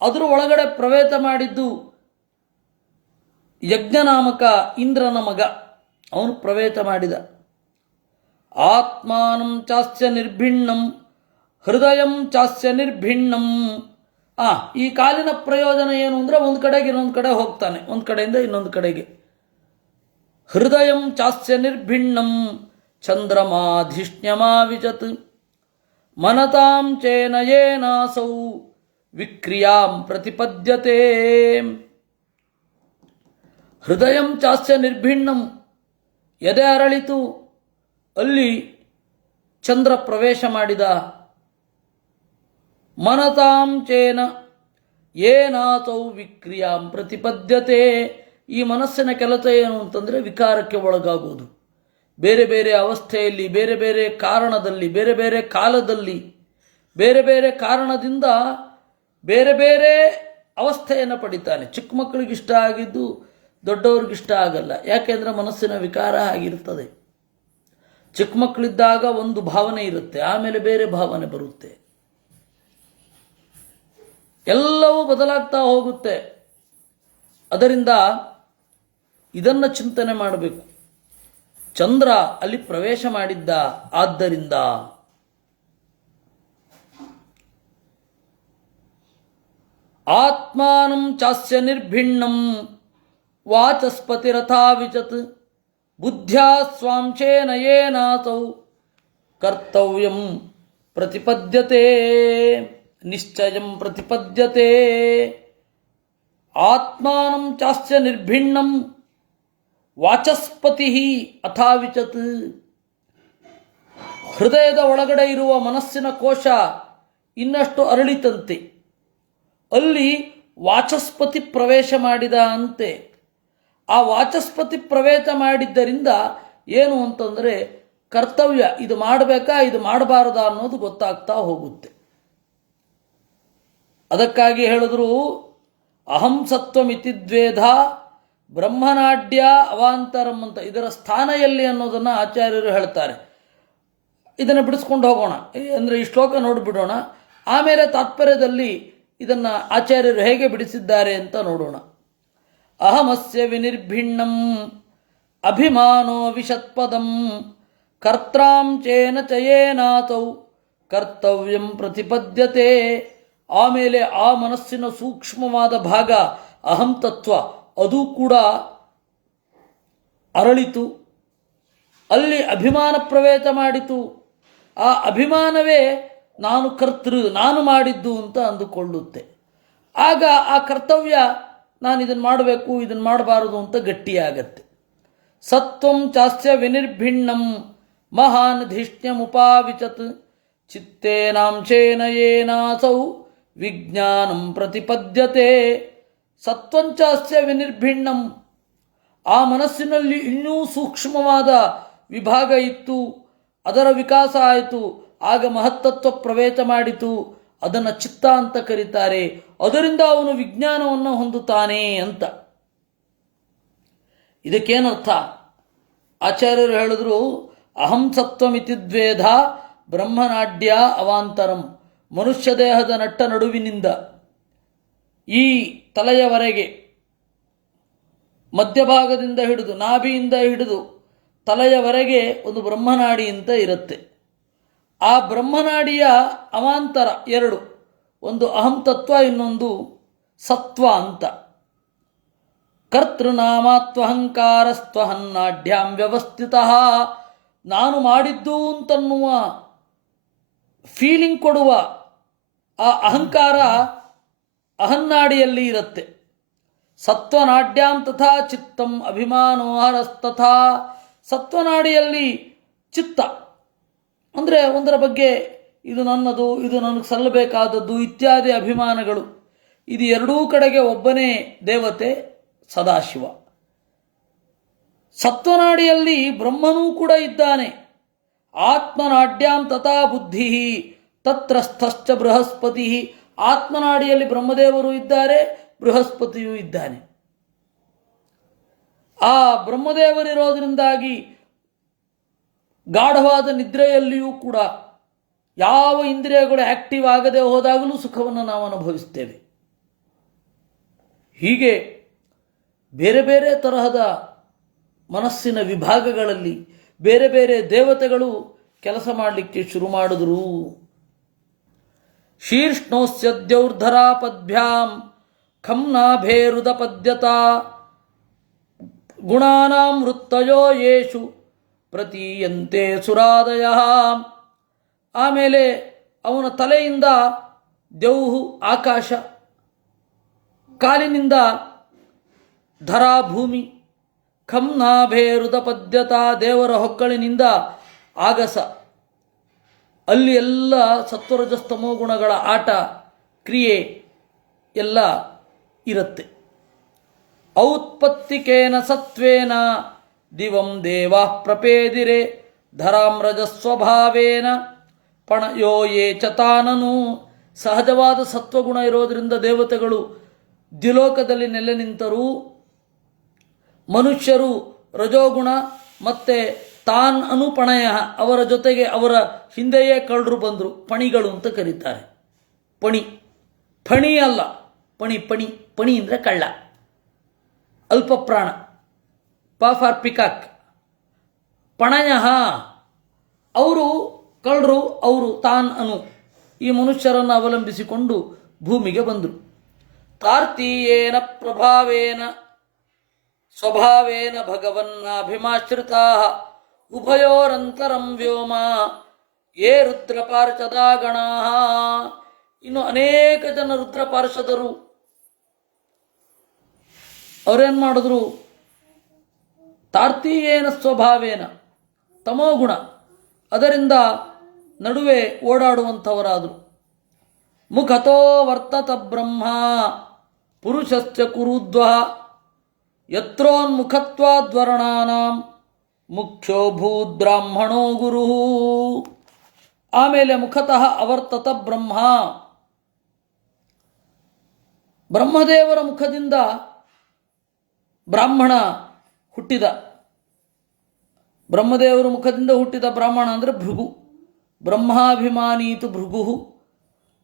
ಅದರ ಒಳಗಡೆ ಪ್ರವೇಶ ಮಾಡಿದ್ದು ಯಜ್ಞನಾಮಕ ಇಂದ್ರನ ಮಗ, ಅವನು ಪ್ರವೇಶ ಮಾಡಿದ. ಆತ್ಮಾನಂ ಚಾಸ್ಯ ನಿರ್ಭಿಣ್ಣಂ ಹೃದಯಂ ಚಾಸ್ಯ ನಿರ್ಭಿಣ್ಣಂ. ಈ ಕಾಲಿನ ಪ್ರಯೋಜನ ಏನು ಅಂದರೆ ಒಂದು ಕಡೆಗೆ ಇನ್ನೊಂದು ಕಡೆ ಹೋಗ್ತಾನೆ, ಒಂದು ಕಡೆಯಿಂದ ಇನ್ನೊಂದು ಕಡೆಗೆ. ಹೃದಯಂ ಚಾಸ್ಯ ನಿರ್ಭಿಣ್ಣಂ ಚಂದ್ರಮಾಧಿಷ್ಣ್ಯಮಾವಿಚತ್ ಮನತಾಂ ಚೇನ ಯೇನಾಸೌ ವಿಕ್ರಿಯಾಂ ಪ್ರತಿಪದ್ಯತೆ. ಹೃದಯಂ ಚಾಸ್ಯ ನಿರ್ಭಿಣ್ಣಂ, ಎದೆ ಅರಳಿತು, ಅಲ್ಲಿ ಚಂದ್ರ ಪ್ರವೇಶ ಮಾಡಿದ. ಮನತಾಂ ಚೇನ ಏನಾಸೌ ವಿಕ್ರಿಯಾಂ ಪ್ರತಿಪದ್ಯತೆ. ಈ ಮನಸ್ಸಿನ ಕೆಲಸ ಏನು ಅಂತಂದರೆ ವಿಕಾರಕ್ಕೆ ಒಳಗಾಗುವುದು. ಬೇರೆ ಬೇರೆ ಅವಸ್ಥೆಯಲ್ಲಿ, ಬೇರೆ ಬೇರೆ ಕಾರಣದಲ್ಲಿ, ಬೇರೆ ಬೇರೆ ಕಾಲದಲ್ಲಿ, ಬೇರೆ ಬೇರೆ ಕಾರಣದಿಂದ ಬೇರೆ ಬೇರೆ ಅವಸ್ಥೆಯನ್ನು ಪಡಿತಾನೆ. ಚಿಕ್ಕ ಮಕ್ಕಳಿಗಿಷ್ಟ ಆಗಿದ್ದು ದೊಡ್ಡವ್ರಿಗಿಷ್ಟ ಆಗಲ್ಲ. ಯಾಕೆಂದರೆ ಮನಸ್ಸಿನ ವಿಕಾರ ಆಗಿರ್ತದೆ. ಚಿಕ್ಕ ಮಕ್ಕಳಿದ್ದಾಗ ಒಂದು ಭಾವನೆ ಇರುತ್ತೆ, ಆಮೇಲೆ ಬೇರೆ ಭಾವನೆ ಬರುತ್ತೆ, ಎಲ್ಲವೂ ಬದಲಾಗ್ತಾ ಹೋಗುತ್ತೆ. ಅದರಿಂದ ಇದನ್ನು ಚಿಂತನೆ ಮಾಡಬೇಕು. ಚಂದ್ರ ಅಲ್ಲಿ ಪ್ರವೇಶ ಮಾಡಿದ್ದ, ಆದ್ದರಿಂದ ಆತ್ಮಾನಂ ಚಾಸ್ಯ ನಿರ್ಭಿಣ್ಣಂ ವಾಚಸ್ಪತಿರಥಾವಿಚತ್ ಬುದ್ಧ್ಯಾ ಸ್ವಾಂಶೇನ ಯೇನಾಸೌ ಕರ್ತವ್ಯಂ ಪ್ರತಿಪದ್ಯತೆ ನಿಶ್ಚಯಂ ಪ್ರತಿಪದ್ಯತೆ. ಆತ್ಮಾನಂ ಚಾಸ್ಯ ನಿರ್ಭಿಣ್ಣಂ ವಾಚಸ್ಪತಿ ಅಥಾವಿಚತ್. ಹೃದಯದ ಒಳಗಡೆ ಇರುವ ಮನಸ್ಸಿನ ಕೋಶ ಇನ್ನಷ್ಟು ಅರಳಿತಂತೆ, ಅಲ್ಲಿ ವಾಚಸ್ಪತಿ ಪ್ರವೇಶ ಮಾಡಿದ ಅಂತೆ. ಆ ವಾಚಸ್ಪತಿ ಪ್ರವೇಶ ಮಾಡಿದ್ದರಿಂದ ಏನು ಅಂತಂದರೆ ಕರ್ತವ್ಯ, ಇದು ಮಾಡಬೇಕಾ ಇದು ಮಾಡಬಾರದಾ ಅನ್ನೋದು ಗೊತ್ತಾಗ್ತಾ ಹೋಗುತ್ತೆ. ಅದಕ್ಕಾಗಿ ಹೇಳಿದ್ರು ಅಹಂ ಸತ್ವಮಿತಿ ದ್ವೇಧ ಬ್ರಹ್ಮನಾಡ್ಯ ಅವಾಂತರಂ ಅಂತ. ಇದರ ಸ್ಥಾನ ಎಲ್ಲಿ ಅನ್ನೋದನ್ನು ಆಚಾರ್ಯರು ಹೇಳ್ತಾರೆ. ಇದನ್ನು ಬಿಡಿಸ್ಕೊಂಡು ಹೋಗೋಣ, ಅಂದರೆ ಈ ಶ್ಲೋಕ ನೋಡಿಬಿಡೋಣ, ಆಮೇಲೆ ತಾತ್ಪರ್ಯದಲ್ಲಿ ಇದನ್ನು ಆಚಾರ್ಯರು ಹೇಗೆ ಬಿಡಿಸಿದ್ದಾರೆ ಅಂತ ನೋಡೋಣ. ಅಹಮಸ್ಯ ವಿನಿರ್ಭಿಣ್ಣಂ ಅಭಿಮಾನೋ ವಿಷತ್ಪದಂ ಕರ್ತಾಂ ಚೇನ ಚಯೇನಾತೌ ಕರ್ತವ್ಯಂ ಪ್ರತಿಪದ್ಯತೆ. ಆಮೇಲೆ ಆ ಮನಸ್ಸಿನ ಸೂಕ್ಷ್ಮವಾದ ಭಾಗ ಅಹಂ ತತ್ವ, ಅದು ಕೂಡ ಅರಳಿತು, ಅಲ್ಲಿ ಅಭಿಮಾನ ಪ್ರವೇಶ ಮಾಡಿತು. ಆ ಅಭಿಮಾನವೇ ನಾನು ಕರ್ತೃ, ನಾನು ಮಾಡಿದ್ದು ಅಂತ ಅಂದುಕೊಳ್ಳುತ್ತೆ. ಆಗ ಆ ಕರ್ತವ್ಯ, ನಾನು ಇದನ್ನು ಮಾಡಬೇಕು ಇದನ್ನು ಮಾಡಬಾರದು ಅಂತ ಗಟ್ಟಿಯಾಗತ್ತೆ. ಸತ್ವಂ ಚಾಸ್ಯ ವಿನಿರ್ಭಿಣ್ಣಂ ಮಹಾನ್ ಧಿಷ್ಣ್ಯಮುಪಾವಿಚತ್ ಚಿತ್ತೇನಾಂಶೇನ ಯೇನಾಸೌ ವಿಜ್ಞಾನಂ ಪ್ರತಿಪದ್ಯತೆ. ಸತ್ವಂಚಾಸ್ಯ ವಿನಿರ್ಭಿಣ್ಣಂ, ಆ ಮನಸ್ಸಿನಲ್ಲಿ ಇನ್ನೂ ಸೂಕ್ಷ್ಮವಾದ ವಿಭಾಗ ಇತ್ತು, ಅದರ ವಿಕಾಸ ಆಯಿತು, ಆಗ ಮಹತ್ತತ್ವ ಪ್ರವೇಶ ಮಾಡಿತು, ಅದನ್ನು ಚಿತ್ತ ಅಂತ ಕರೀತಾರೆ. ಅದರಿಂದ ಅವನು ವಿಜ್ಞಾನವನ್ನು ಹೊಂದುತ್ತಾನೆ ಅಂತ. ಇದಕ್ಕೇನರ್ಥ? ಆಚಾರ್ಯರು ಹೇಳಿದ್ರು, ಅಹಂ ಸತ್ವಮಿತಿ ದ್ವೇಧ ಬ್ರಹ್ಮನಾಡ್ಯ ಅವಾಂತರಂ. ಮನುಷ್ಯ ದೇಹದ ನಟ್ಟ ನಡುವಿನಿಂದ ಈ ತಲೆಯವರೆಗೆ, ಮಧ್ಯಭಾಗದಿಂದ ಹಿಡಿದು ನಾಭಿಯಿಂದ ಹಿಡಿದು ತಲೆಯವರೆಗೆ ಒಂದು ಬ್ರಹ್ಮನಾಡಿ ಅಂತ ಇರುತ್ತೆ. ಆ ಬ್ರಹ್ಮನಾಡಿಯ ಅವಾಂತರ ಎರಡು, ಒಂದು ಅಹಂ ತತ್ವ, ಇನ್ನೊಂದು ಸತ್ವ ಅಂತ. ಕರ್ತೃನಾಮಾತ್ವಹಂಕಾರಸ್ತ್ವಹನ್ನಾಢ್ಯಾಂ ವ್ಯವಸ್ಥಿತ. ನಾನು ಮಾಡಿದ್ದು ಅಂತನ್ನುವ ಫೀಲಿಂಗ್ ಕೊಡುವ ಆ ಅಹಂಕಾರ ಅಹನ್ನಾಡಿಯಲ್ಲಿ ಇರುತ್ತೆ. ಸತ್ವನಾಡ್ಯಾಂ ತಥಾ ಚಿತ್ತಂ ಅಭಿಮಾನೋಹರಸ್ತಥಾ. ಸತ್ವನಾಡಿಯಲ್ಲಿ ಚಿತ್ತ ಅಂದರೆ ಒಂದರ ಬಗ್ಗೆ ಇದು ನನ್ನದು, ಇದು ನನಗೆ ಸಲ್ಲಬೇಕಾದದ್ದು ಇತ್ಯಾದಿ ಅಭಿಮಾನಗಳು. ಇದು ಎರಡೂ ಕಡೆಗೆ ಒಬ್ಬನೇ ದೇವತೆ ಸದಾಶಿವ. ಸತ್ವನಾಡಿಯಲ್ಲಿ ಬ್ರಹ್ಮನೂ ಕೂಡ ಇದ್ದಾನೆ. ಆತ್ಮನಾಡ್ಯಾಂ ತಥಾ ಬುದ್ಧಿ ತತ್ರಸ್ಥಶ್ಚ ಬೃಹಸ್ಪತಿ. ಆತ್ಮನಾಡಿಯಲ್ಲಿ ಬ್ರಹ್ಮದೇವರು ಇದ್ದಾರೆ, ಬೃಹಸ್ಪತಿಯೂ ಇದ್ದಾನೆ. ಆ ಬ್ರಹ್ಮದೇವರಿರೋದ್ರಿಂದಾಗಿ ಗಾಢವಾದ ನಿದ್ರೆಯಲ್ಲಿಯೂ ಕೂಡ ಯಾವ ಇಂದ್ರಿಯಗಳು ಆಕ್ಟಿವ್ ಆಗದೆ ಹೋದಾಗಲೂ ಸುಖವನ್ನು ನಾವು ಅನುಭವಿಸ್ತೇವೆ. ಹೀಗೆ ಬೇರೆ ಬೇರೆ ತರಹದ ಮನಸ್ಸಿನ ವಿಭಾಗಗಳಲ್ಲಿ ಬೇರೆ ಬೇರೆ ದೇವತೆಗಳು ಕೆಲಸ ಮಾಡಲಿಕ್ಕೆ ಶುರು ಮಾಡಿದ್ರು. ಶೀರ್ಷ್ಣೋಸ್ಯದ್ಯೌರ್ಧರಾಪದ್ಭ್ಯಾಂ ಖಂನಾಭೇರುದಪದ್ಯತ ಗುಣಾನಾಂ ವೃತ್ತಯೋ ಯೇಷು ಪ್ರತೀಯಂತೆ ಸುರಾದಯ. ಆಮೇಲೆ ಅವನ ತಲೆಯಿಂದ ದೌಹು ಆಕಾಶ, ಕಾಲಿನಿಂದ ಧರಾ ಭೂಮಿ, ಖಂನಾಭೇರುದ ಪದ್ಯತ ದೇವರ ಹೊಕ್ಕಳಿನಿಂದ ಆಗಸ. ಅಲ್ಲಿ ಎಲ್ಲ ಸತ್ವರಜಸ್ತಮೋ ಗುಣಗಳ ಆಟ ಕ್ರಿಯೆ ಎಲ್ಲ ಇರುತ್ತೆ. ಔತ್ಪತ್ತಿಕೇನ ಸತ್ವೇನ ದಿವಂ ದೇವಾ ಪ್ರಪೇದಿರೆ ಧರಾಮ್ರಜಸ್ವಭಾವೇನ ಪಣಯೋ ಯೇ ಚತಾನನು. ಸಹಜವಾದ ಸತ್ವಗುಣ ಇರೋದರಿಂದ ದೇವತೆಗಳು ದ್ವಿಲೋಕದಲ್ಲಿ ನೆಲೆ ನಿಂತರೂ, ಮನುಷ್ಯರು ರಜೋಗುಣ ಮತ್ತು ತಾನ್ ಅನುಪಣಯ ಅವರ ಜೊತೆಗೆ ಅವರ ಹಿಂದೆಯೇ ಕಳ್ಳರು ಬಂದರು, ಪಣಿಗಳು ಅಂತ ಕರೀತಾರೆ. ಪಣಿ, ಫಣಿ ಅಲ್ಲ, ಪಣಿ. ಪಣಿ ಪಣಿ ಅಂದರೆ ಕಳ್ಳ, ಅಲ್ಪ ಪ್ರಾಣ, ಪ ಫಾರ್ ಪಿಕಾಕ್. ಪಣಯ ಅವರು ಕಳ್ಳರು, ಅವರು ತಾನ್ ಅನು ಈ ಮನುಷ್ಯರನ್ನು ಅವಲಂಬಿಸಿಕೊಂಡು ಭೂಮಿಗೆ ಬಂದರು. ಕಾರ್ತೀಯೇನ ಪ್ರಭಾವೇನ ಸ್ವಭಾವೇನ ಭಗವನ್ನಾಭಿಮಾಶ್ರಿತಾ ಉಭಯೋರಂತರಂ ವ್ಯೋಮ ಯೇ ರುದ್ರ ಪಾರ್ಷದಾ ಗಣಾ. ಇನ್ನು ಅನೇಕ ಜನ ರುದ್ರ ಪಾರ್ಷದರು ಅವರೇನು ಮಾಡಿದ್ರು? ತಾರ್ತೀಯೇನ ಸ್ವಭಾವೇನ ತಮೋಗುಣ ಅದರಿಂದ ನಡುವೆ ಓಡಾಡುವಂಥವರಾದರು. ಮುಖತೋ ವರ್ತತ ಬ್ರಹ್ಮ ಪುರುಷಶ್ಚ ಕುರುದ್ವ ಯತ್ರೋನ್ಮುಖತ್ವಾದ್ವರ್ಣಾನಾಂ ಮುಖ್ಯೋ ಭೂದ್ಬ್ರಾಹ್ಮಣೋ ಗುರು. ಆಮೇಲೆ ಮುಖತಃ ಅವರ್ತತ ಬ್ರಹ್ಮ, ಬ್ರಹ್ಮದೇವರ ಮುಖದಿಂದ ಬ್ರಾಹ್ಮಣ ಹುಟ್ಟಿದ. ಬ್ರಹ್ಮದೇವರ ಮುಖದಿಂದ ಹುಟ್ಟಿದ ಬ್ರಾಹ್ಮಣ ಅಂದರೆ ಭೃಗು. ಬ್ರಹ್ಮಾಭಿಮಾನೀತು ಭೃಗು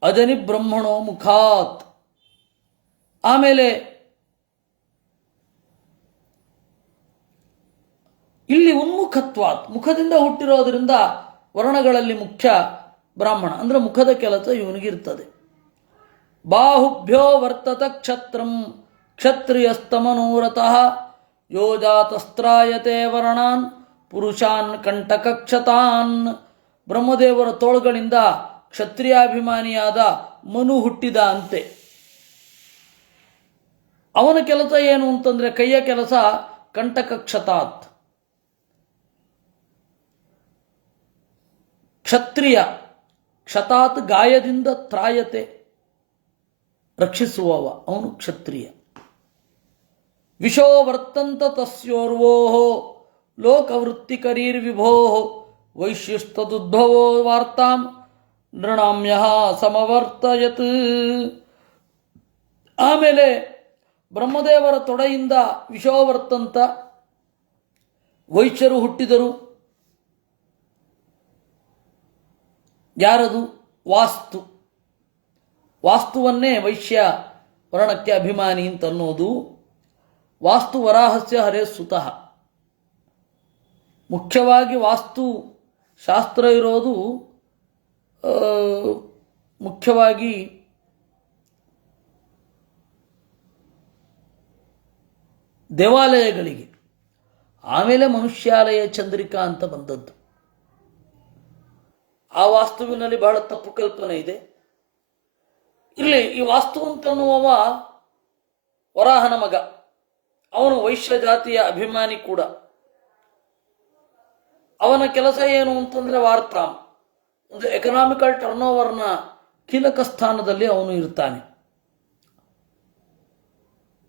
ಅಜನಿ ಬ್ರಹ್ಮಣೋ ಮುಖಾತ್. ಆಮೇಲೆ ಇಲ್ಲಿ ಉನ್ಮುಖತ್ವಾತ್, ಮುಖದಿಂದ ಹುಟ್ಟಿರೋದ್ರಿಂದ ವರ್ಣಗಳಲ್ಲಿ ಮುಖ್ಯ ಬ್ರಾಹ್ಮಣ ಅಂದರೆ ಮುಖದ ಕೆಲಸ ಇವನಿಗಿರ್ತದೆ. ಬಾಹುಭ್ಯೋ ವರ್ತತ ಕ್ಷತ್ರಂ ಕ್ಷತ್ರಿಯಸ್ತಮನೋರತಃ ಯೋಜಾತಸ್ತ್ರಾಯತೆ ವರ್ಣಾನ್ ಪುರುಷಾನ್ ಕಂಟಕಕ್ಷತಾನ್. ಬ್ರಹ್ಮದೇವರ ತೋಳುಗಳಿಂದ ಕ್ಷತ್ರಿಯಾಭಿಮಾನಿಯಾದ ಮನು ಹುಟ್ಟಿದ ಅಂತೆ. ಅವನ ಕೆಲಸ ಏನು ಅಂತಂದರೆ ಕೈಯ ಕೆಲಸ ಕಂಟಕಕ್ಷತಾತ್. ಕ್ಷತ್ರಿಯ, ಕ್ಷತಾತ್ ಗಾಯದಿಂದ ತ್ರಾಯತೆ ರಕ್ಷಿಸುವವ, ಅವನು ಕ್ಷತ್ರಿಯ. ವಿಶೋ ವರ್ತಂತ ತಸ್ಯೋರ್ವೋ ಲೋಕವೃತ್ತಿಕರೀರ್ವಿಭೋ ವೈಶ್ಯಸ್ತದುದ್ಭವೋ ವಾರ್ತಾಂ ನೃಣಾಮ್ಯ ಸಮವರ್ತಯತ್. ಆಮೇಲೆ ಬ್ರಹ್ಮದೇವರ ತೊಡೆಯಿಂದ ವಿಶೋವರ್ತಂತ ವೈಶ್ಯರು ಹುಟ್ಟಿದರು. ಯಾರದು? ವಾಸ್ತು. ವಾಸ್ತುವನ್ನೇ ವೈಶ್ಯ ವರ್ಣಕ್ಕೆ ಅಭಿಮಾನಿ ಅಂತನ್ನೋದು. ವಾಸ್ತು ವರಾಹಸ್ಯ ಹರೇ ಸುತಃ. ಮುಖ್ಯವಾಗಿ ವಾಸ್ತು ಶಾಸ್ತ್ರ ಇರೋದು ಮುಖ್ಯವಾಗಿ ದೇವಾಲಯಗಳಿಗೆ. ಆಮೇಲೆ ಮನುಷ್ಯಾಲಯ ಚಂದ್ರಿಕಾ ಅಂತ ಬಂದದ್ದು. ಆ ವಾಸ್ತುವಿನಲ್ಲಿ ಬಹಳ ತಪ್ಪು ಕಲ್ಪನೆ ಇದೆ. ಇಲ್ಲಿ ಈ ವಾಸ್ತು ಅಂತನ್ನುವವ ವರಾಹನ ಮಗ, ಅವನು ವೈಶ್ಯ ಜಾತಿಯ ಅಭಿಮಾನಿ ಕೂಡ. ಅವನ ಕೆಲಸ ಏನು ಅಂತಂದ್ರೆ ವಾರ್ತಾಂ, ಒಂದು ಎಕನಾಮಿಕಲ್ ಟರ್ನ್ ಓವರ್ನ ಕೀಲಕ ಸ್ಥಾನದಲ್ಲಿ ಅವನು ಇರ್ತಾನೆ.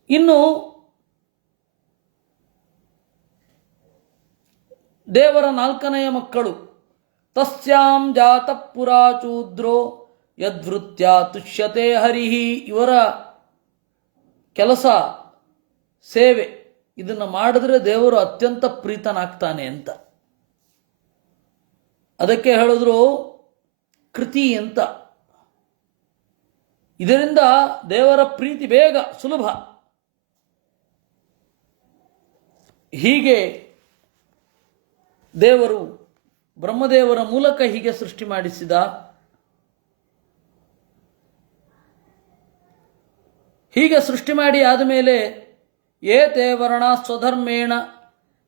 ಇನ್ನು ದೇವರ ನಾಲ್ಕನೆಯ ಮಕ್ಕಳು ತಸ್ಯಾಂ ಜಾತ ಪುರಾಚೂದ್ರೋ ಯದ್ವೃತ್ಯ ತುಷ್ಯತೆ ಹರಿಹಿ. ಇವರ ಕೆಲಸ ಸೇವೆ. ಇದನ್ನು ಮಾಡಿದ್ರೆ ದೇವರು ಅತ್ಯಂತ ಪ್ರೀತನಾಗ್ತಾನೆ ಅಂತ. ಅದಕ್ಕೆ ಹೇಳಿದ್ರು ಕೃತಿ ಅಂತ. ಇದರಿಂದ ದೇವರ ಪ್ರೀತಿ ಬೇಗ ಸುಲಭ. ಹೀಗೆ ದೇವರು ಬ್ರಹ್ಮದೇವರ ಮೂಲಕ ಹೀಗೆ ಸೃಷ್ಟಿ ಮಾಡಿಸಿದ. ಹೀಗೆ ಸೃಷ್ಟಿ ಮಾಡಿ ಆದಮೇಲೆ ಏತೇ ವರ್ಣ ಸ್ವಧರ್ಮೇಣ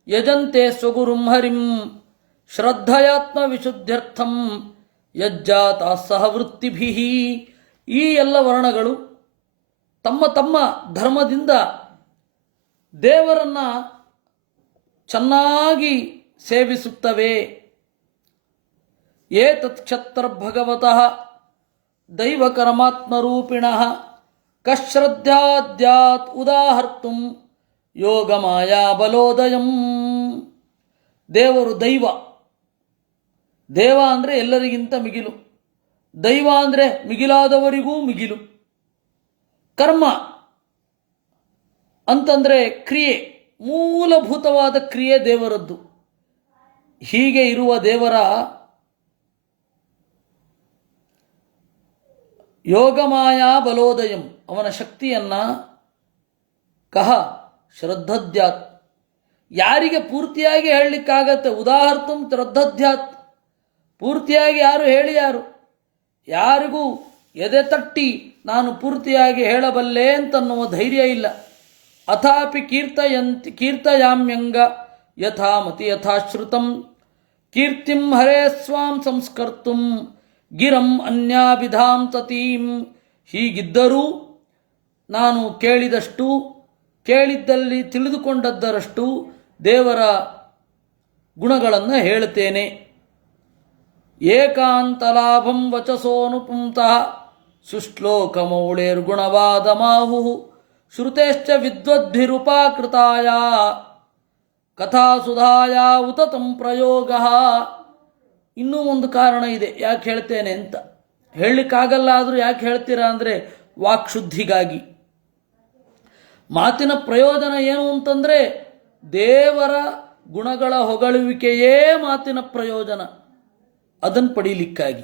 ಯಜಂತೆ ಸ್ವಗುರುಂ ಹರಿಂ ಶ್ರದ್ಧಯಾತ್ಮ ವಿಶುದ್ಧ್ಯರ್ಥಂ ಯಜ್ಜಾತ ಸಹವೃತ್ತಿಭಿ. ಈ ಎಲ್ಲ ವರ್ಣಗಳು ತಮ್ಮ ತಮ್ಮ ಧರ್ಮದಿಂದ ದೇವರನ್ನ ಚೆನ್ನಾಗಿ ಸೇವಿಸುತ್ತವೆ. ಏತತ್ ಕ್ಷತ್ರಭಗವತಃ ದೈವಕರ್ಮಾತ್ಮರೂಪಿಣಃ ಕಶ್ರದ್ಧಾದ್ಯಾತ್ ಉದಾಹರ್ತುಂ ಯೋಗಮಾಯಾ ಬಲೋದಯಂ. ದೇವರು ದೈವ. ದೇವ ಅಂದರೆ ಎಲ್ಲರಿಗಿಂತ ಮಿಗಿಲು. ದೈವ ಅಂದರೆ ಮಿಗಿಲಾದವರಿಗೂ ಮಿಗಿಲು. ಕರ್ಮ ಅಂತಂದರೆ ಕ್ರಿಯೆ, ಮೂಲಭೂತವಾದ ಕ್ರಿಯೆ ದೇವರದ್ದು. ಹೀಗೆ ಇರುವ ದೇವರ ಯೋಗಮಾಯಾ ಬಲೋದಯಂ, ಅವನ ಶಕ್ತಿಯನ್ನ ಕಹ ಶ್ರದ್ಧದ್ಯಾತ್. ಯಾರಿಗೆ ಪೂರ್ತಿಯಾಗಿ ಹೇಳಲಿಕ್ಕಾಗತ್ತೆ? ಉದಾಹರ್ತಂ ಶ್ರದ್ಧದ್ಯಾತ್. ಪೂರ್ತಿಯಾಗಿ ಯಾರು ಹೇಳಿ ಯಾರಿಗೂ ಎದೆ ತಟ್ಟಿ ನಾನು ಪೂರ್ತಿಯಾಗಿ ಹೇಳಬಲ್ಲೆ ಅಂತನ್ನುವ ಧೈರ್ಯ ಇಲ್ಲ. ಅಥಾಪಿ ಕೀರ್ತಯಾಮ್ಯಂಗ ಯಥಾಮತಿ ಯಥಾಶ್ರುತಂ ಕೀರ್ತಿಂ ಹರೇ ಸ್ವಾಂ ಸಂಸ್ಕರ್ತುಂ ಗಿರಂ ಅನ್ಯಾಭಿಧಾಂ ತತೀಂ. ಹೀಗಿದ್ದರೂ ನಾನು ಕೇಳಿದಷ್ಟು, ಕೇಳಿದ್ದಲ್ಲಿ ತಿಳಿದುಕೊಂಡದ್ದರಷ್ಟು ದೇವರ ಗುಣಗಳನ್ನು ಹೇಳ್ತೇನೆ. ಏಕಾಂತಲಾಭಂ ವಚಸೋನುಪುಂತಃ ಸುಶ್ಲೋಕಮೌಳೇರ್ಗುಣವಾದಮಾಹು ಶ್ರುತೇಶ್ಚ ವಿದ್ವದ್ಭಿರುಪಾಕೃತಾಯ ಕಥಾಸುಧಾಯ ಉತತಂ ಪ್ರಯೋಗ. ಇನ್ನೂ ಒಂದು ಕಾರಣ ಇದೆ ಯಾಕೆ ಹೇಳ್ತೇನೆ ಅಂತ. ಹೇಳಲಿಕ್ಕಾಗಲ್ಲ ಆದರೂ ಯಾಕೆ ಹೇಳ್ತೀರಾ ಅಂದರೆ ವಾಕ್ಶುದ್ಧಿಗಾಗಿ. ಮಾತಿನ ಪ್ರಯೋಜನ ಏನು ಅಂತಂದರೆ ದೇವರ ಗುಣಗಳ ಹೊಗಳುವಿಕೆಯೇ ಮಾತಿನ ಪ್ರಯೋಜನ. ಅದನ್ನು ಪಡೀಲಿಕ್ಕಾಗಿ.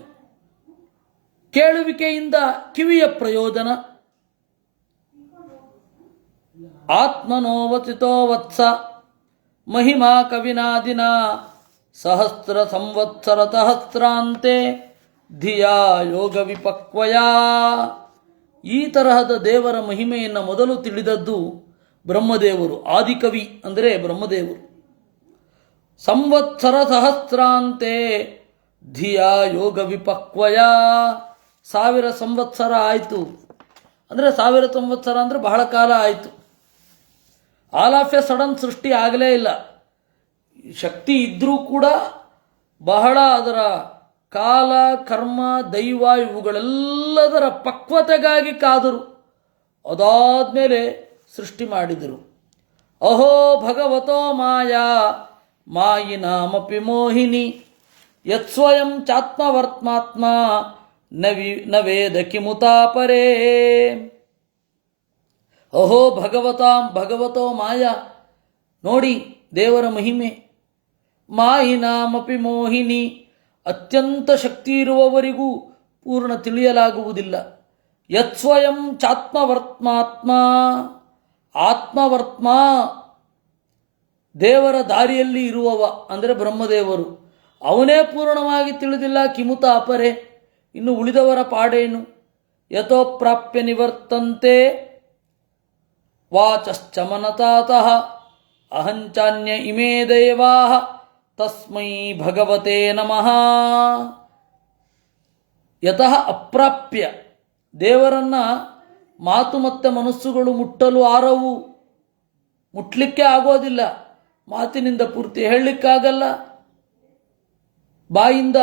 ಕೇಳುವಿಕೆಯಿಂದ ಕಿವಿಯ ಪ್ರಯೋಜನ. ಆತ್ಮನೋವಚಿತೋ ವತ್ಸ ಮಹಿಮಾ ಕವಿನಾದಿನ ಸಹಸ್ರ ಸಂವತ್ಸರ ಸಹಸ್ರಾಂತೆ ಧಿಯಾ ಯೋಗ ವಿಪಕ್ವಯ. ಈ ತರಹದ ದೇವರ ಮಹಿಮೆಯನ್ನು ಮೊದಲು ತಿಳಿದದ್ದು ಬ್ರಹ್ಮದೇವರು. ಆದಿಕವಿ ಅಂದರೆ ಬ್ರಹ್ಮದೇವರು. ಸಂವತ್ಸರ ಸಹಸ್ರಾಂತೆ ಧಿಯಾ ಯೋಗ ವಿಪಕ್ವಯ. 1000 ಸಂವತ್ಸರ ಆಯಿತು ಅಂದರೆ 1000 ಸಂವತ್ಸರ ಅಂದರೆ ಬಹಳ ಕಾಲ ಆಯಿತು. ಆಲ್ ಆಫ್ ಎ ಸಡನ್ ಸೃಷ್ಟಿ ಆಗಲೇ ಇಲ್ಲ. ಶಕ್ತಿ ಇದ್ದರೂ ಕೂಡ ಬಹಳ ಅದರ ಕಾಲ, ಕರ್ಮ, ದೈವ ಇವುಗಳೆಲ್ಲದರ ಪಕ್ವತೆಗಾಗಿ ಕಾದರು. ಅದಾದಮೇಲೆ ಸೃಷ್ಟಿ ಮಾಡಿದರು. ಅಹೋ ಭಗವತೋ ಮಾಯಾ ಮಾಯಿನಾಮಪಿ ಮೋಹಿನಿ ಯತ್ಸ್ವಯಂ ಚಾತ್ಮವರ್ತ್ಮಾತ್ಮ ನ ವೇದ ಕಿಮುತಾಪರೇ. ಅಹೋ ಭಗವತೋ ಮಾಯಾ, ನೋಡಿ ದೇವರ ಮಹಿಮೆ. ಮಾಯಿನಾಮಪಿ ಮೋಹಿನಿ, ಅತ್ಯಂತ ಶಕ್ತಿ ಇರುವವರಿಗೂ ಪೂರ್ಣ ತಿಳಿಯಲಾಗುವುದಿಲ್ಲ. ಯತ್ಸ್ವಯಂ ಚಾತ್ಮವರ್ತ್ಮಾತ್ಮ, ಆತ್ಮವರ್ತ್ಮ ದೇವರ ದಾರಿಯಲ್ಲಿ ಇರುವವ ಅಂದರೆ ಬ್ರಹ್ಮದೇವರು, ಅವನೇ ಪೂರ್ಣವಾಗಿ ತಿಳಿದಿಲ್ಲ. ಕಿಮುತ ಅಪರೆ, ಇನ್ನು ಉಳಿದವರ ಪಾಡೇನು. ಯಥೋ ಪ್ರಾಪ್ಯ ನಿವರ್ತಂತೆ ವಾಚಶ್ಚ ಮನತಾತಃ ಅಹಂಚಾನ್ಯ ಇಮೇ ದೇವಾ ತಸ್ಮೈ ಭಗವತೆ ನಮಃ. ಯತಃ ಅಪ್ರಾಪ್ಯ, ದೇವರನ್ನ ಮಾತು ಮತ್ತು ಮನಸ್ಸುಗಳು ಮುಟ್ಟಲು ಆರವು, ಮುಟ್ಲಿಕ್ಕೆ ಆಗೋದಿಲ್ಲ. ಮಾತಿನಿಂದ ಪೂರ್ತಿ ಹೇಳಲಿಕ್ಕಾಗಲ್ಲ, ಬಾಯಿಂದ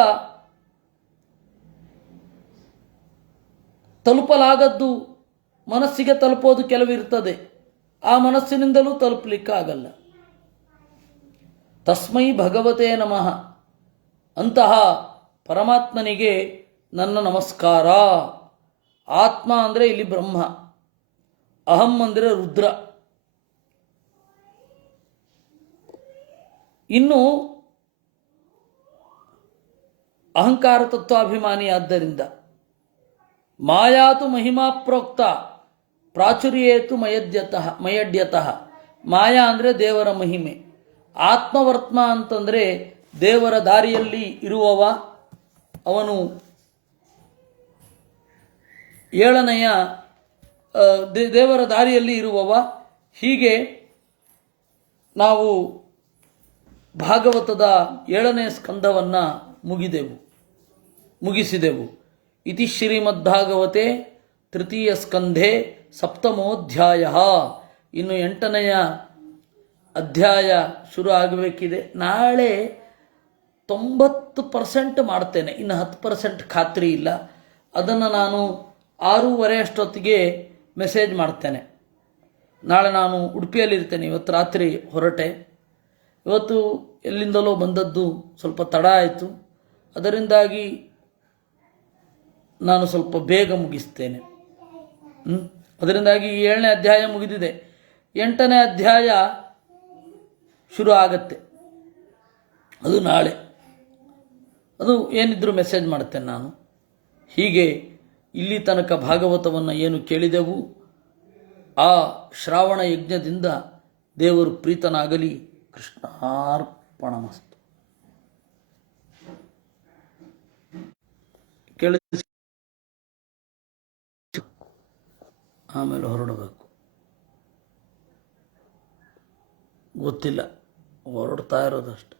ತಲುಪಲಾಗದ್ದು ಮನಸ್ಸಿಗೆ ತಲುಪೋದು ಕೆಲವಿರ್ತದೆ, ಆ ಮನಸ್ಸಿನಿಂದಲೂ ತಲುಪಲಿಕ್ಕಾಗಲ್ಲ. ತಸ್ಮೈ ಭಗವತೆ ನಮಃ, ಅಂತಹ ಪರಮಾತ್ಮನಿಗೆ ನನ್ನ ನಮಸ್ಕಾರ. ಆತ್ಮ ಅಂದರೆ ಇಲ್ಲಿ ಬ್ರಹ್ಮ, ಅಹಂ ಅಂದರೆ ರುದ್ರ. ಇನ್ನು ಅಹಂಕಾರ ತತ್ವಾಭಿಮಾನಿಯಾದ್ದರಿಂದ ಮಾಯಾತು ಮಹಿಮಾ ಪ್ರೋಕ್ತ ಪ್ರಾಚುರ್ಯೇತು ಮಯಡ್ಯತಃ. ಮಾಯಾ ಅಂದರೆ ದೇವರ ಮಹಿಮೆ, ಆತ್ಮವರ್ತ್ಮ ಅಂತಂದರೆ ದೇವರ ದಾರಿಯಲ್ಲಿ ಇರುವವ, ಅವನು ಏಳನೆಯ ದೇವರ ದಾರಿಯಲ್ಲಿ ಇರುವವ. ಹೀಗೆ ನಾವು ಭಾಗವತದ 7ನೇ ಸ್ಕಂದವನ್ನು ಮುಗಿಸಿದೆವು. ಇತಿ ಶ್ರೀಮದ್ಭಾಗವತೆ ತೃತೀಯ ಸ್ಕಂಧೆ ಸಪ್ತಮೋಧ್ಯಾಯ. ಇನ್ನು 8ನೆಯ ಅಧ್ಯಾಯ ಶುರು ಆಗಬೇಕಿದೆ. ನಾಳೆ 90% ಮಾಡ್ತೇನೆ, ಇನ್ನು 10% ಖಾತ್ರಿ ಇಲ್ಲ. ಅದನ್ನು ನಾನು 6:30 ಅಷ್ಟೊತ್ತಿಗೆ ಮೆಸೇಜ್ ಮಾಡ್ತೇನೆ. ನಾಳೆ ನಾನು ಉಡುಪಿಯಲ್ಲಿರ್ತೇನೆ. ಇವತ್ತು ರಾತ್ರಿ ಹೊರಟೆ. ಇವತ್ತು ಎಲ್ಲಿಂದಲೋ ಬಂದದ್ದು ಸ್ವಲ್ಪ ತಡ ಆಯಿತು. ಅದರಿಂದಾಗಿ ನಾನು ಸ್ವಲ್ಪ ಬೇಗ ಮುಗಿಸ್ತೇನೆ. ಅದರಿಂದಾಗಿ 7ನೇ ಅಧ್ಯಾಯ ಮುಗಿದಿದೆ, 8ನೇ ಅಧ್ಯಾಯ ಶುರು ಆಗತ್ತೆ. ಅದು ನಾಳೆ. ಅದು ಏನಿದ್ರೂ ಮೆಸೇಜ್ ಮಾಡ್ತೇನೆ ನಾನು. ಹೀಗೆ ಇಲ್ಲಿ ತನಕ ಭಾಗವತವನ್ನು ಏನು ಕೇಳಿದೆವು, ಆ ಶ್ರಾವಣ ಯಜ್ಞದಿಂದ ದೇವರು ಪ್ರೀತನಾಗಲಿ. ಕೃಷ್ಣಾರ್ಪಣಮಸ್ತು. ಕೇಳಿಸಿ ಆಮೇಲೆ ಹೊರಡಬೇಕು. ಗೊತ್ತಿಲ್ಲ, ಹೊರಡ್ತಾ ಇರೋದಷ್ಟೆ.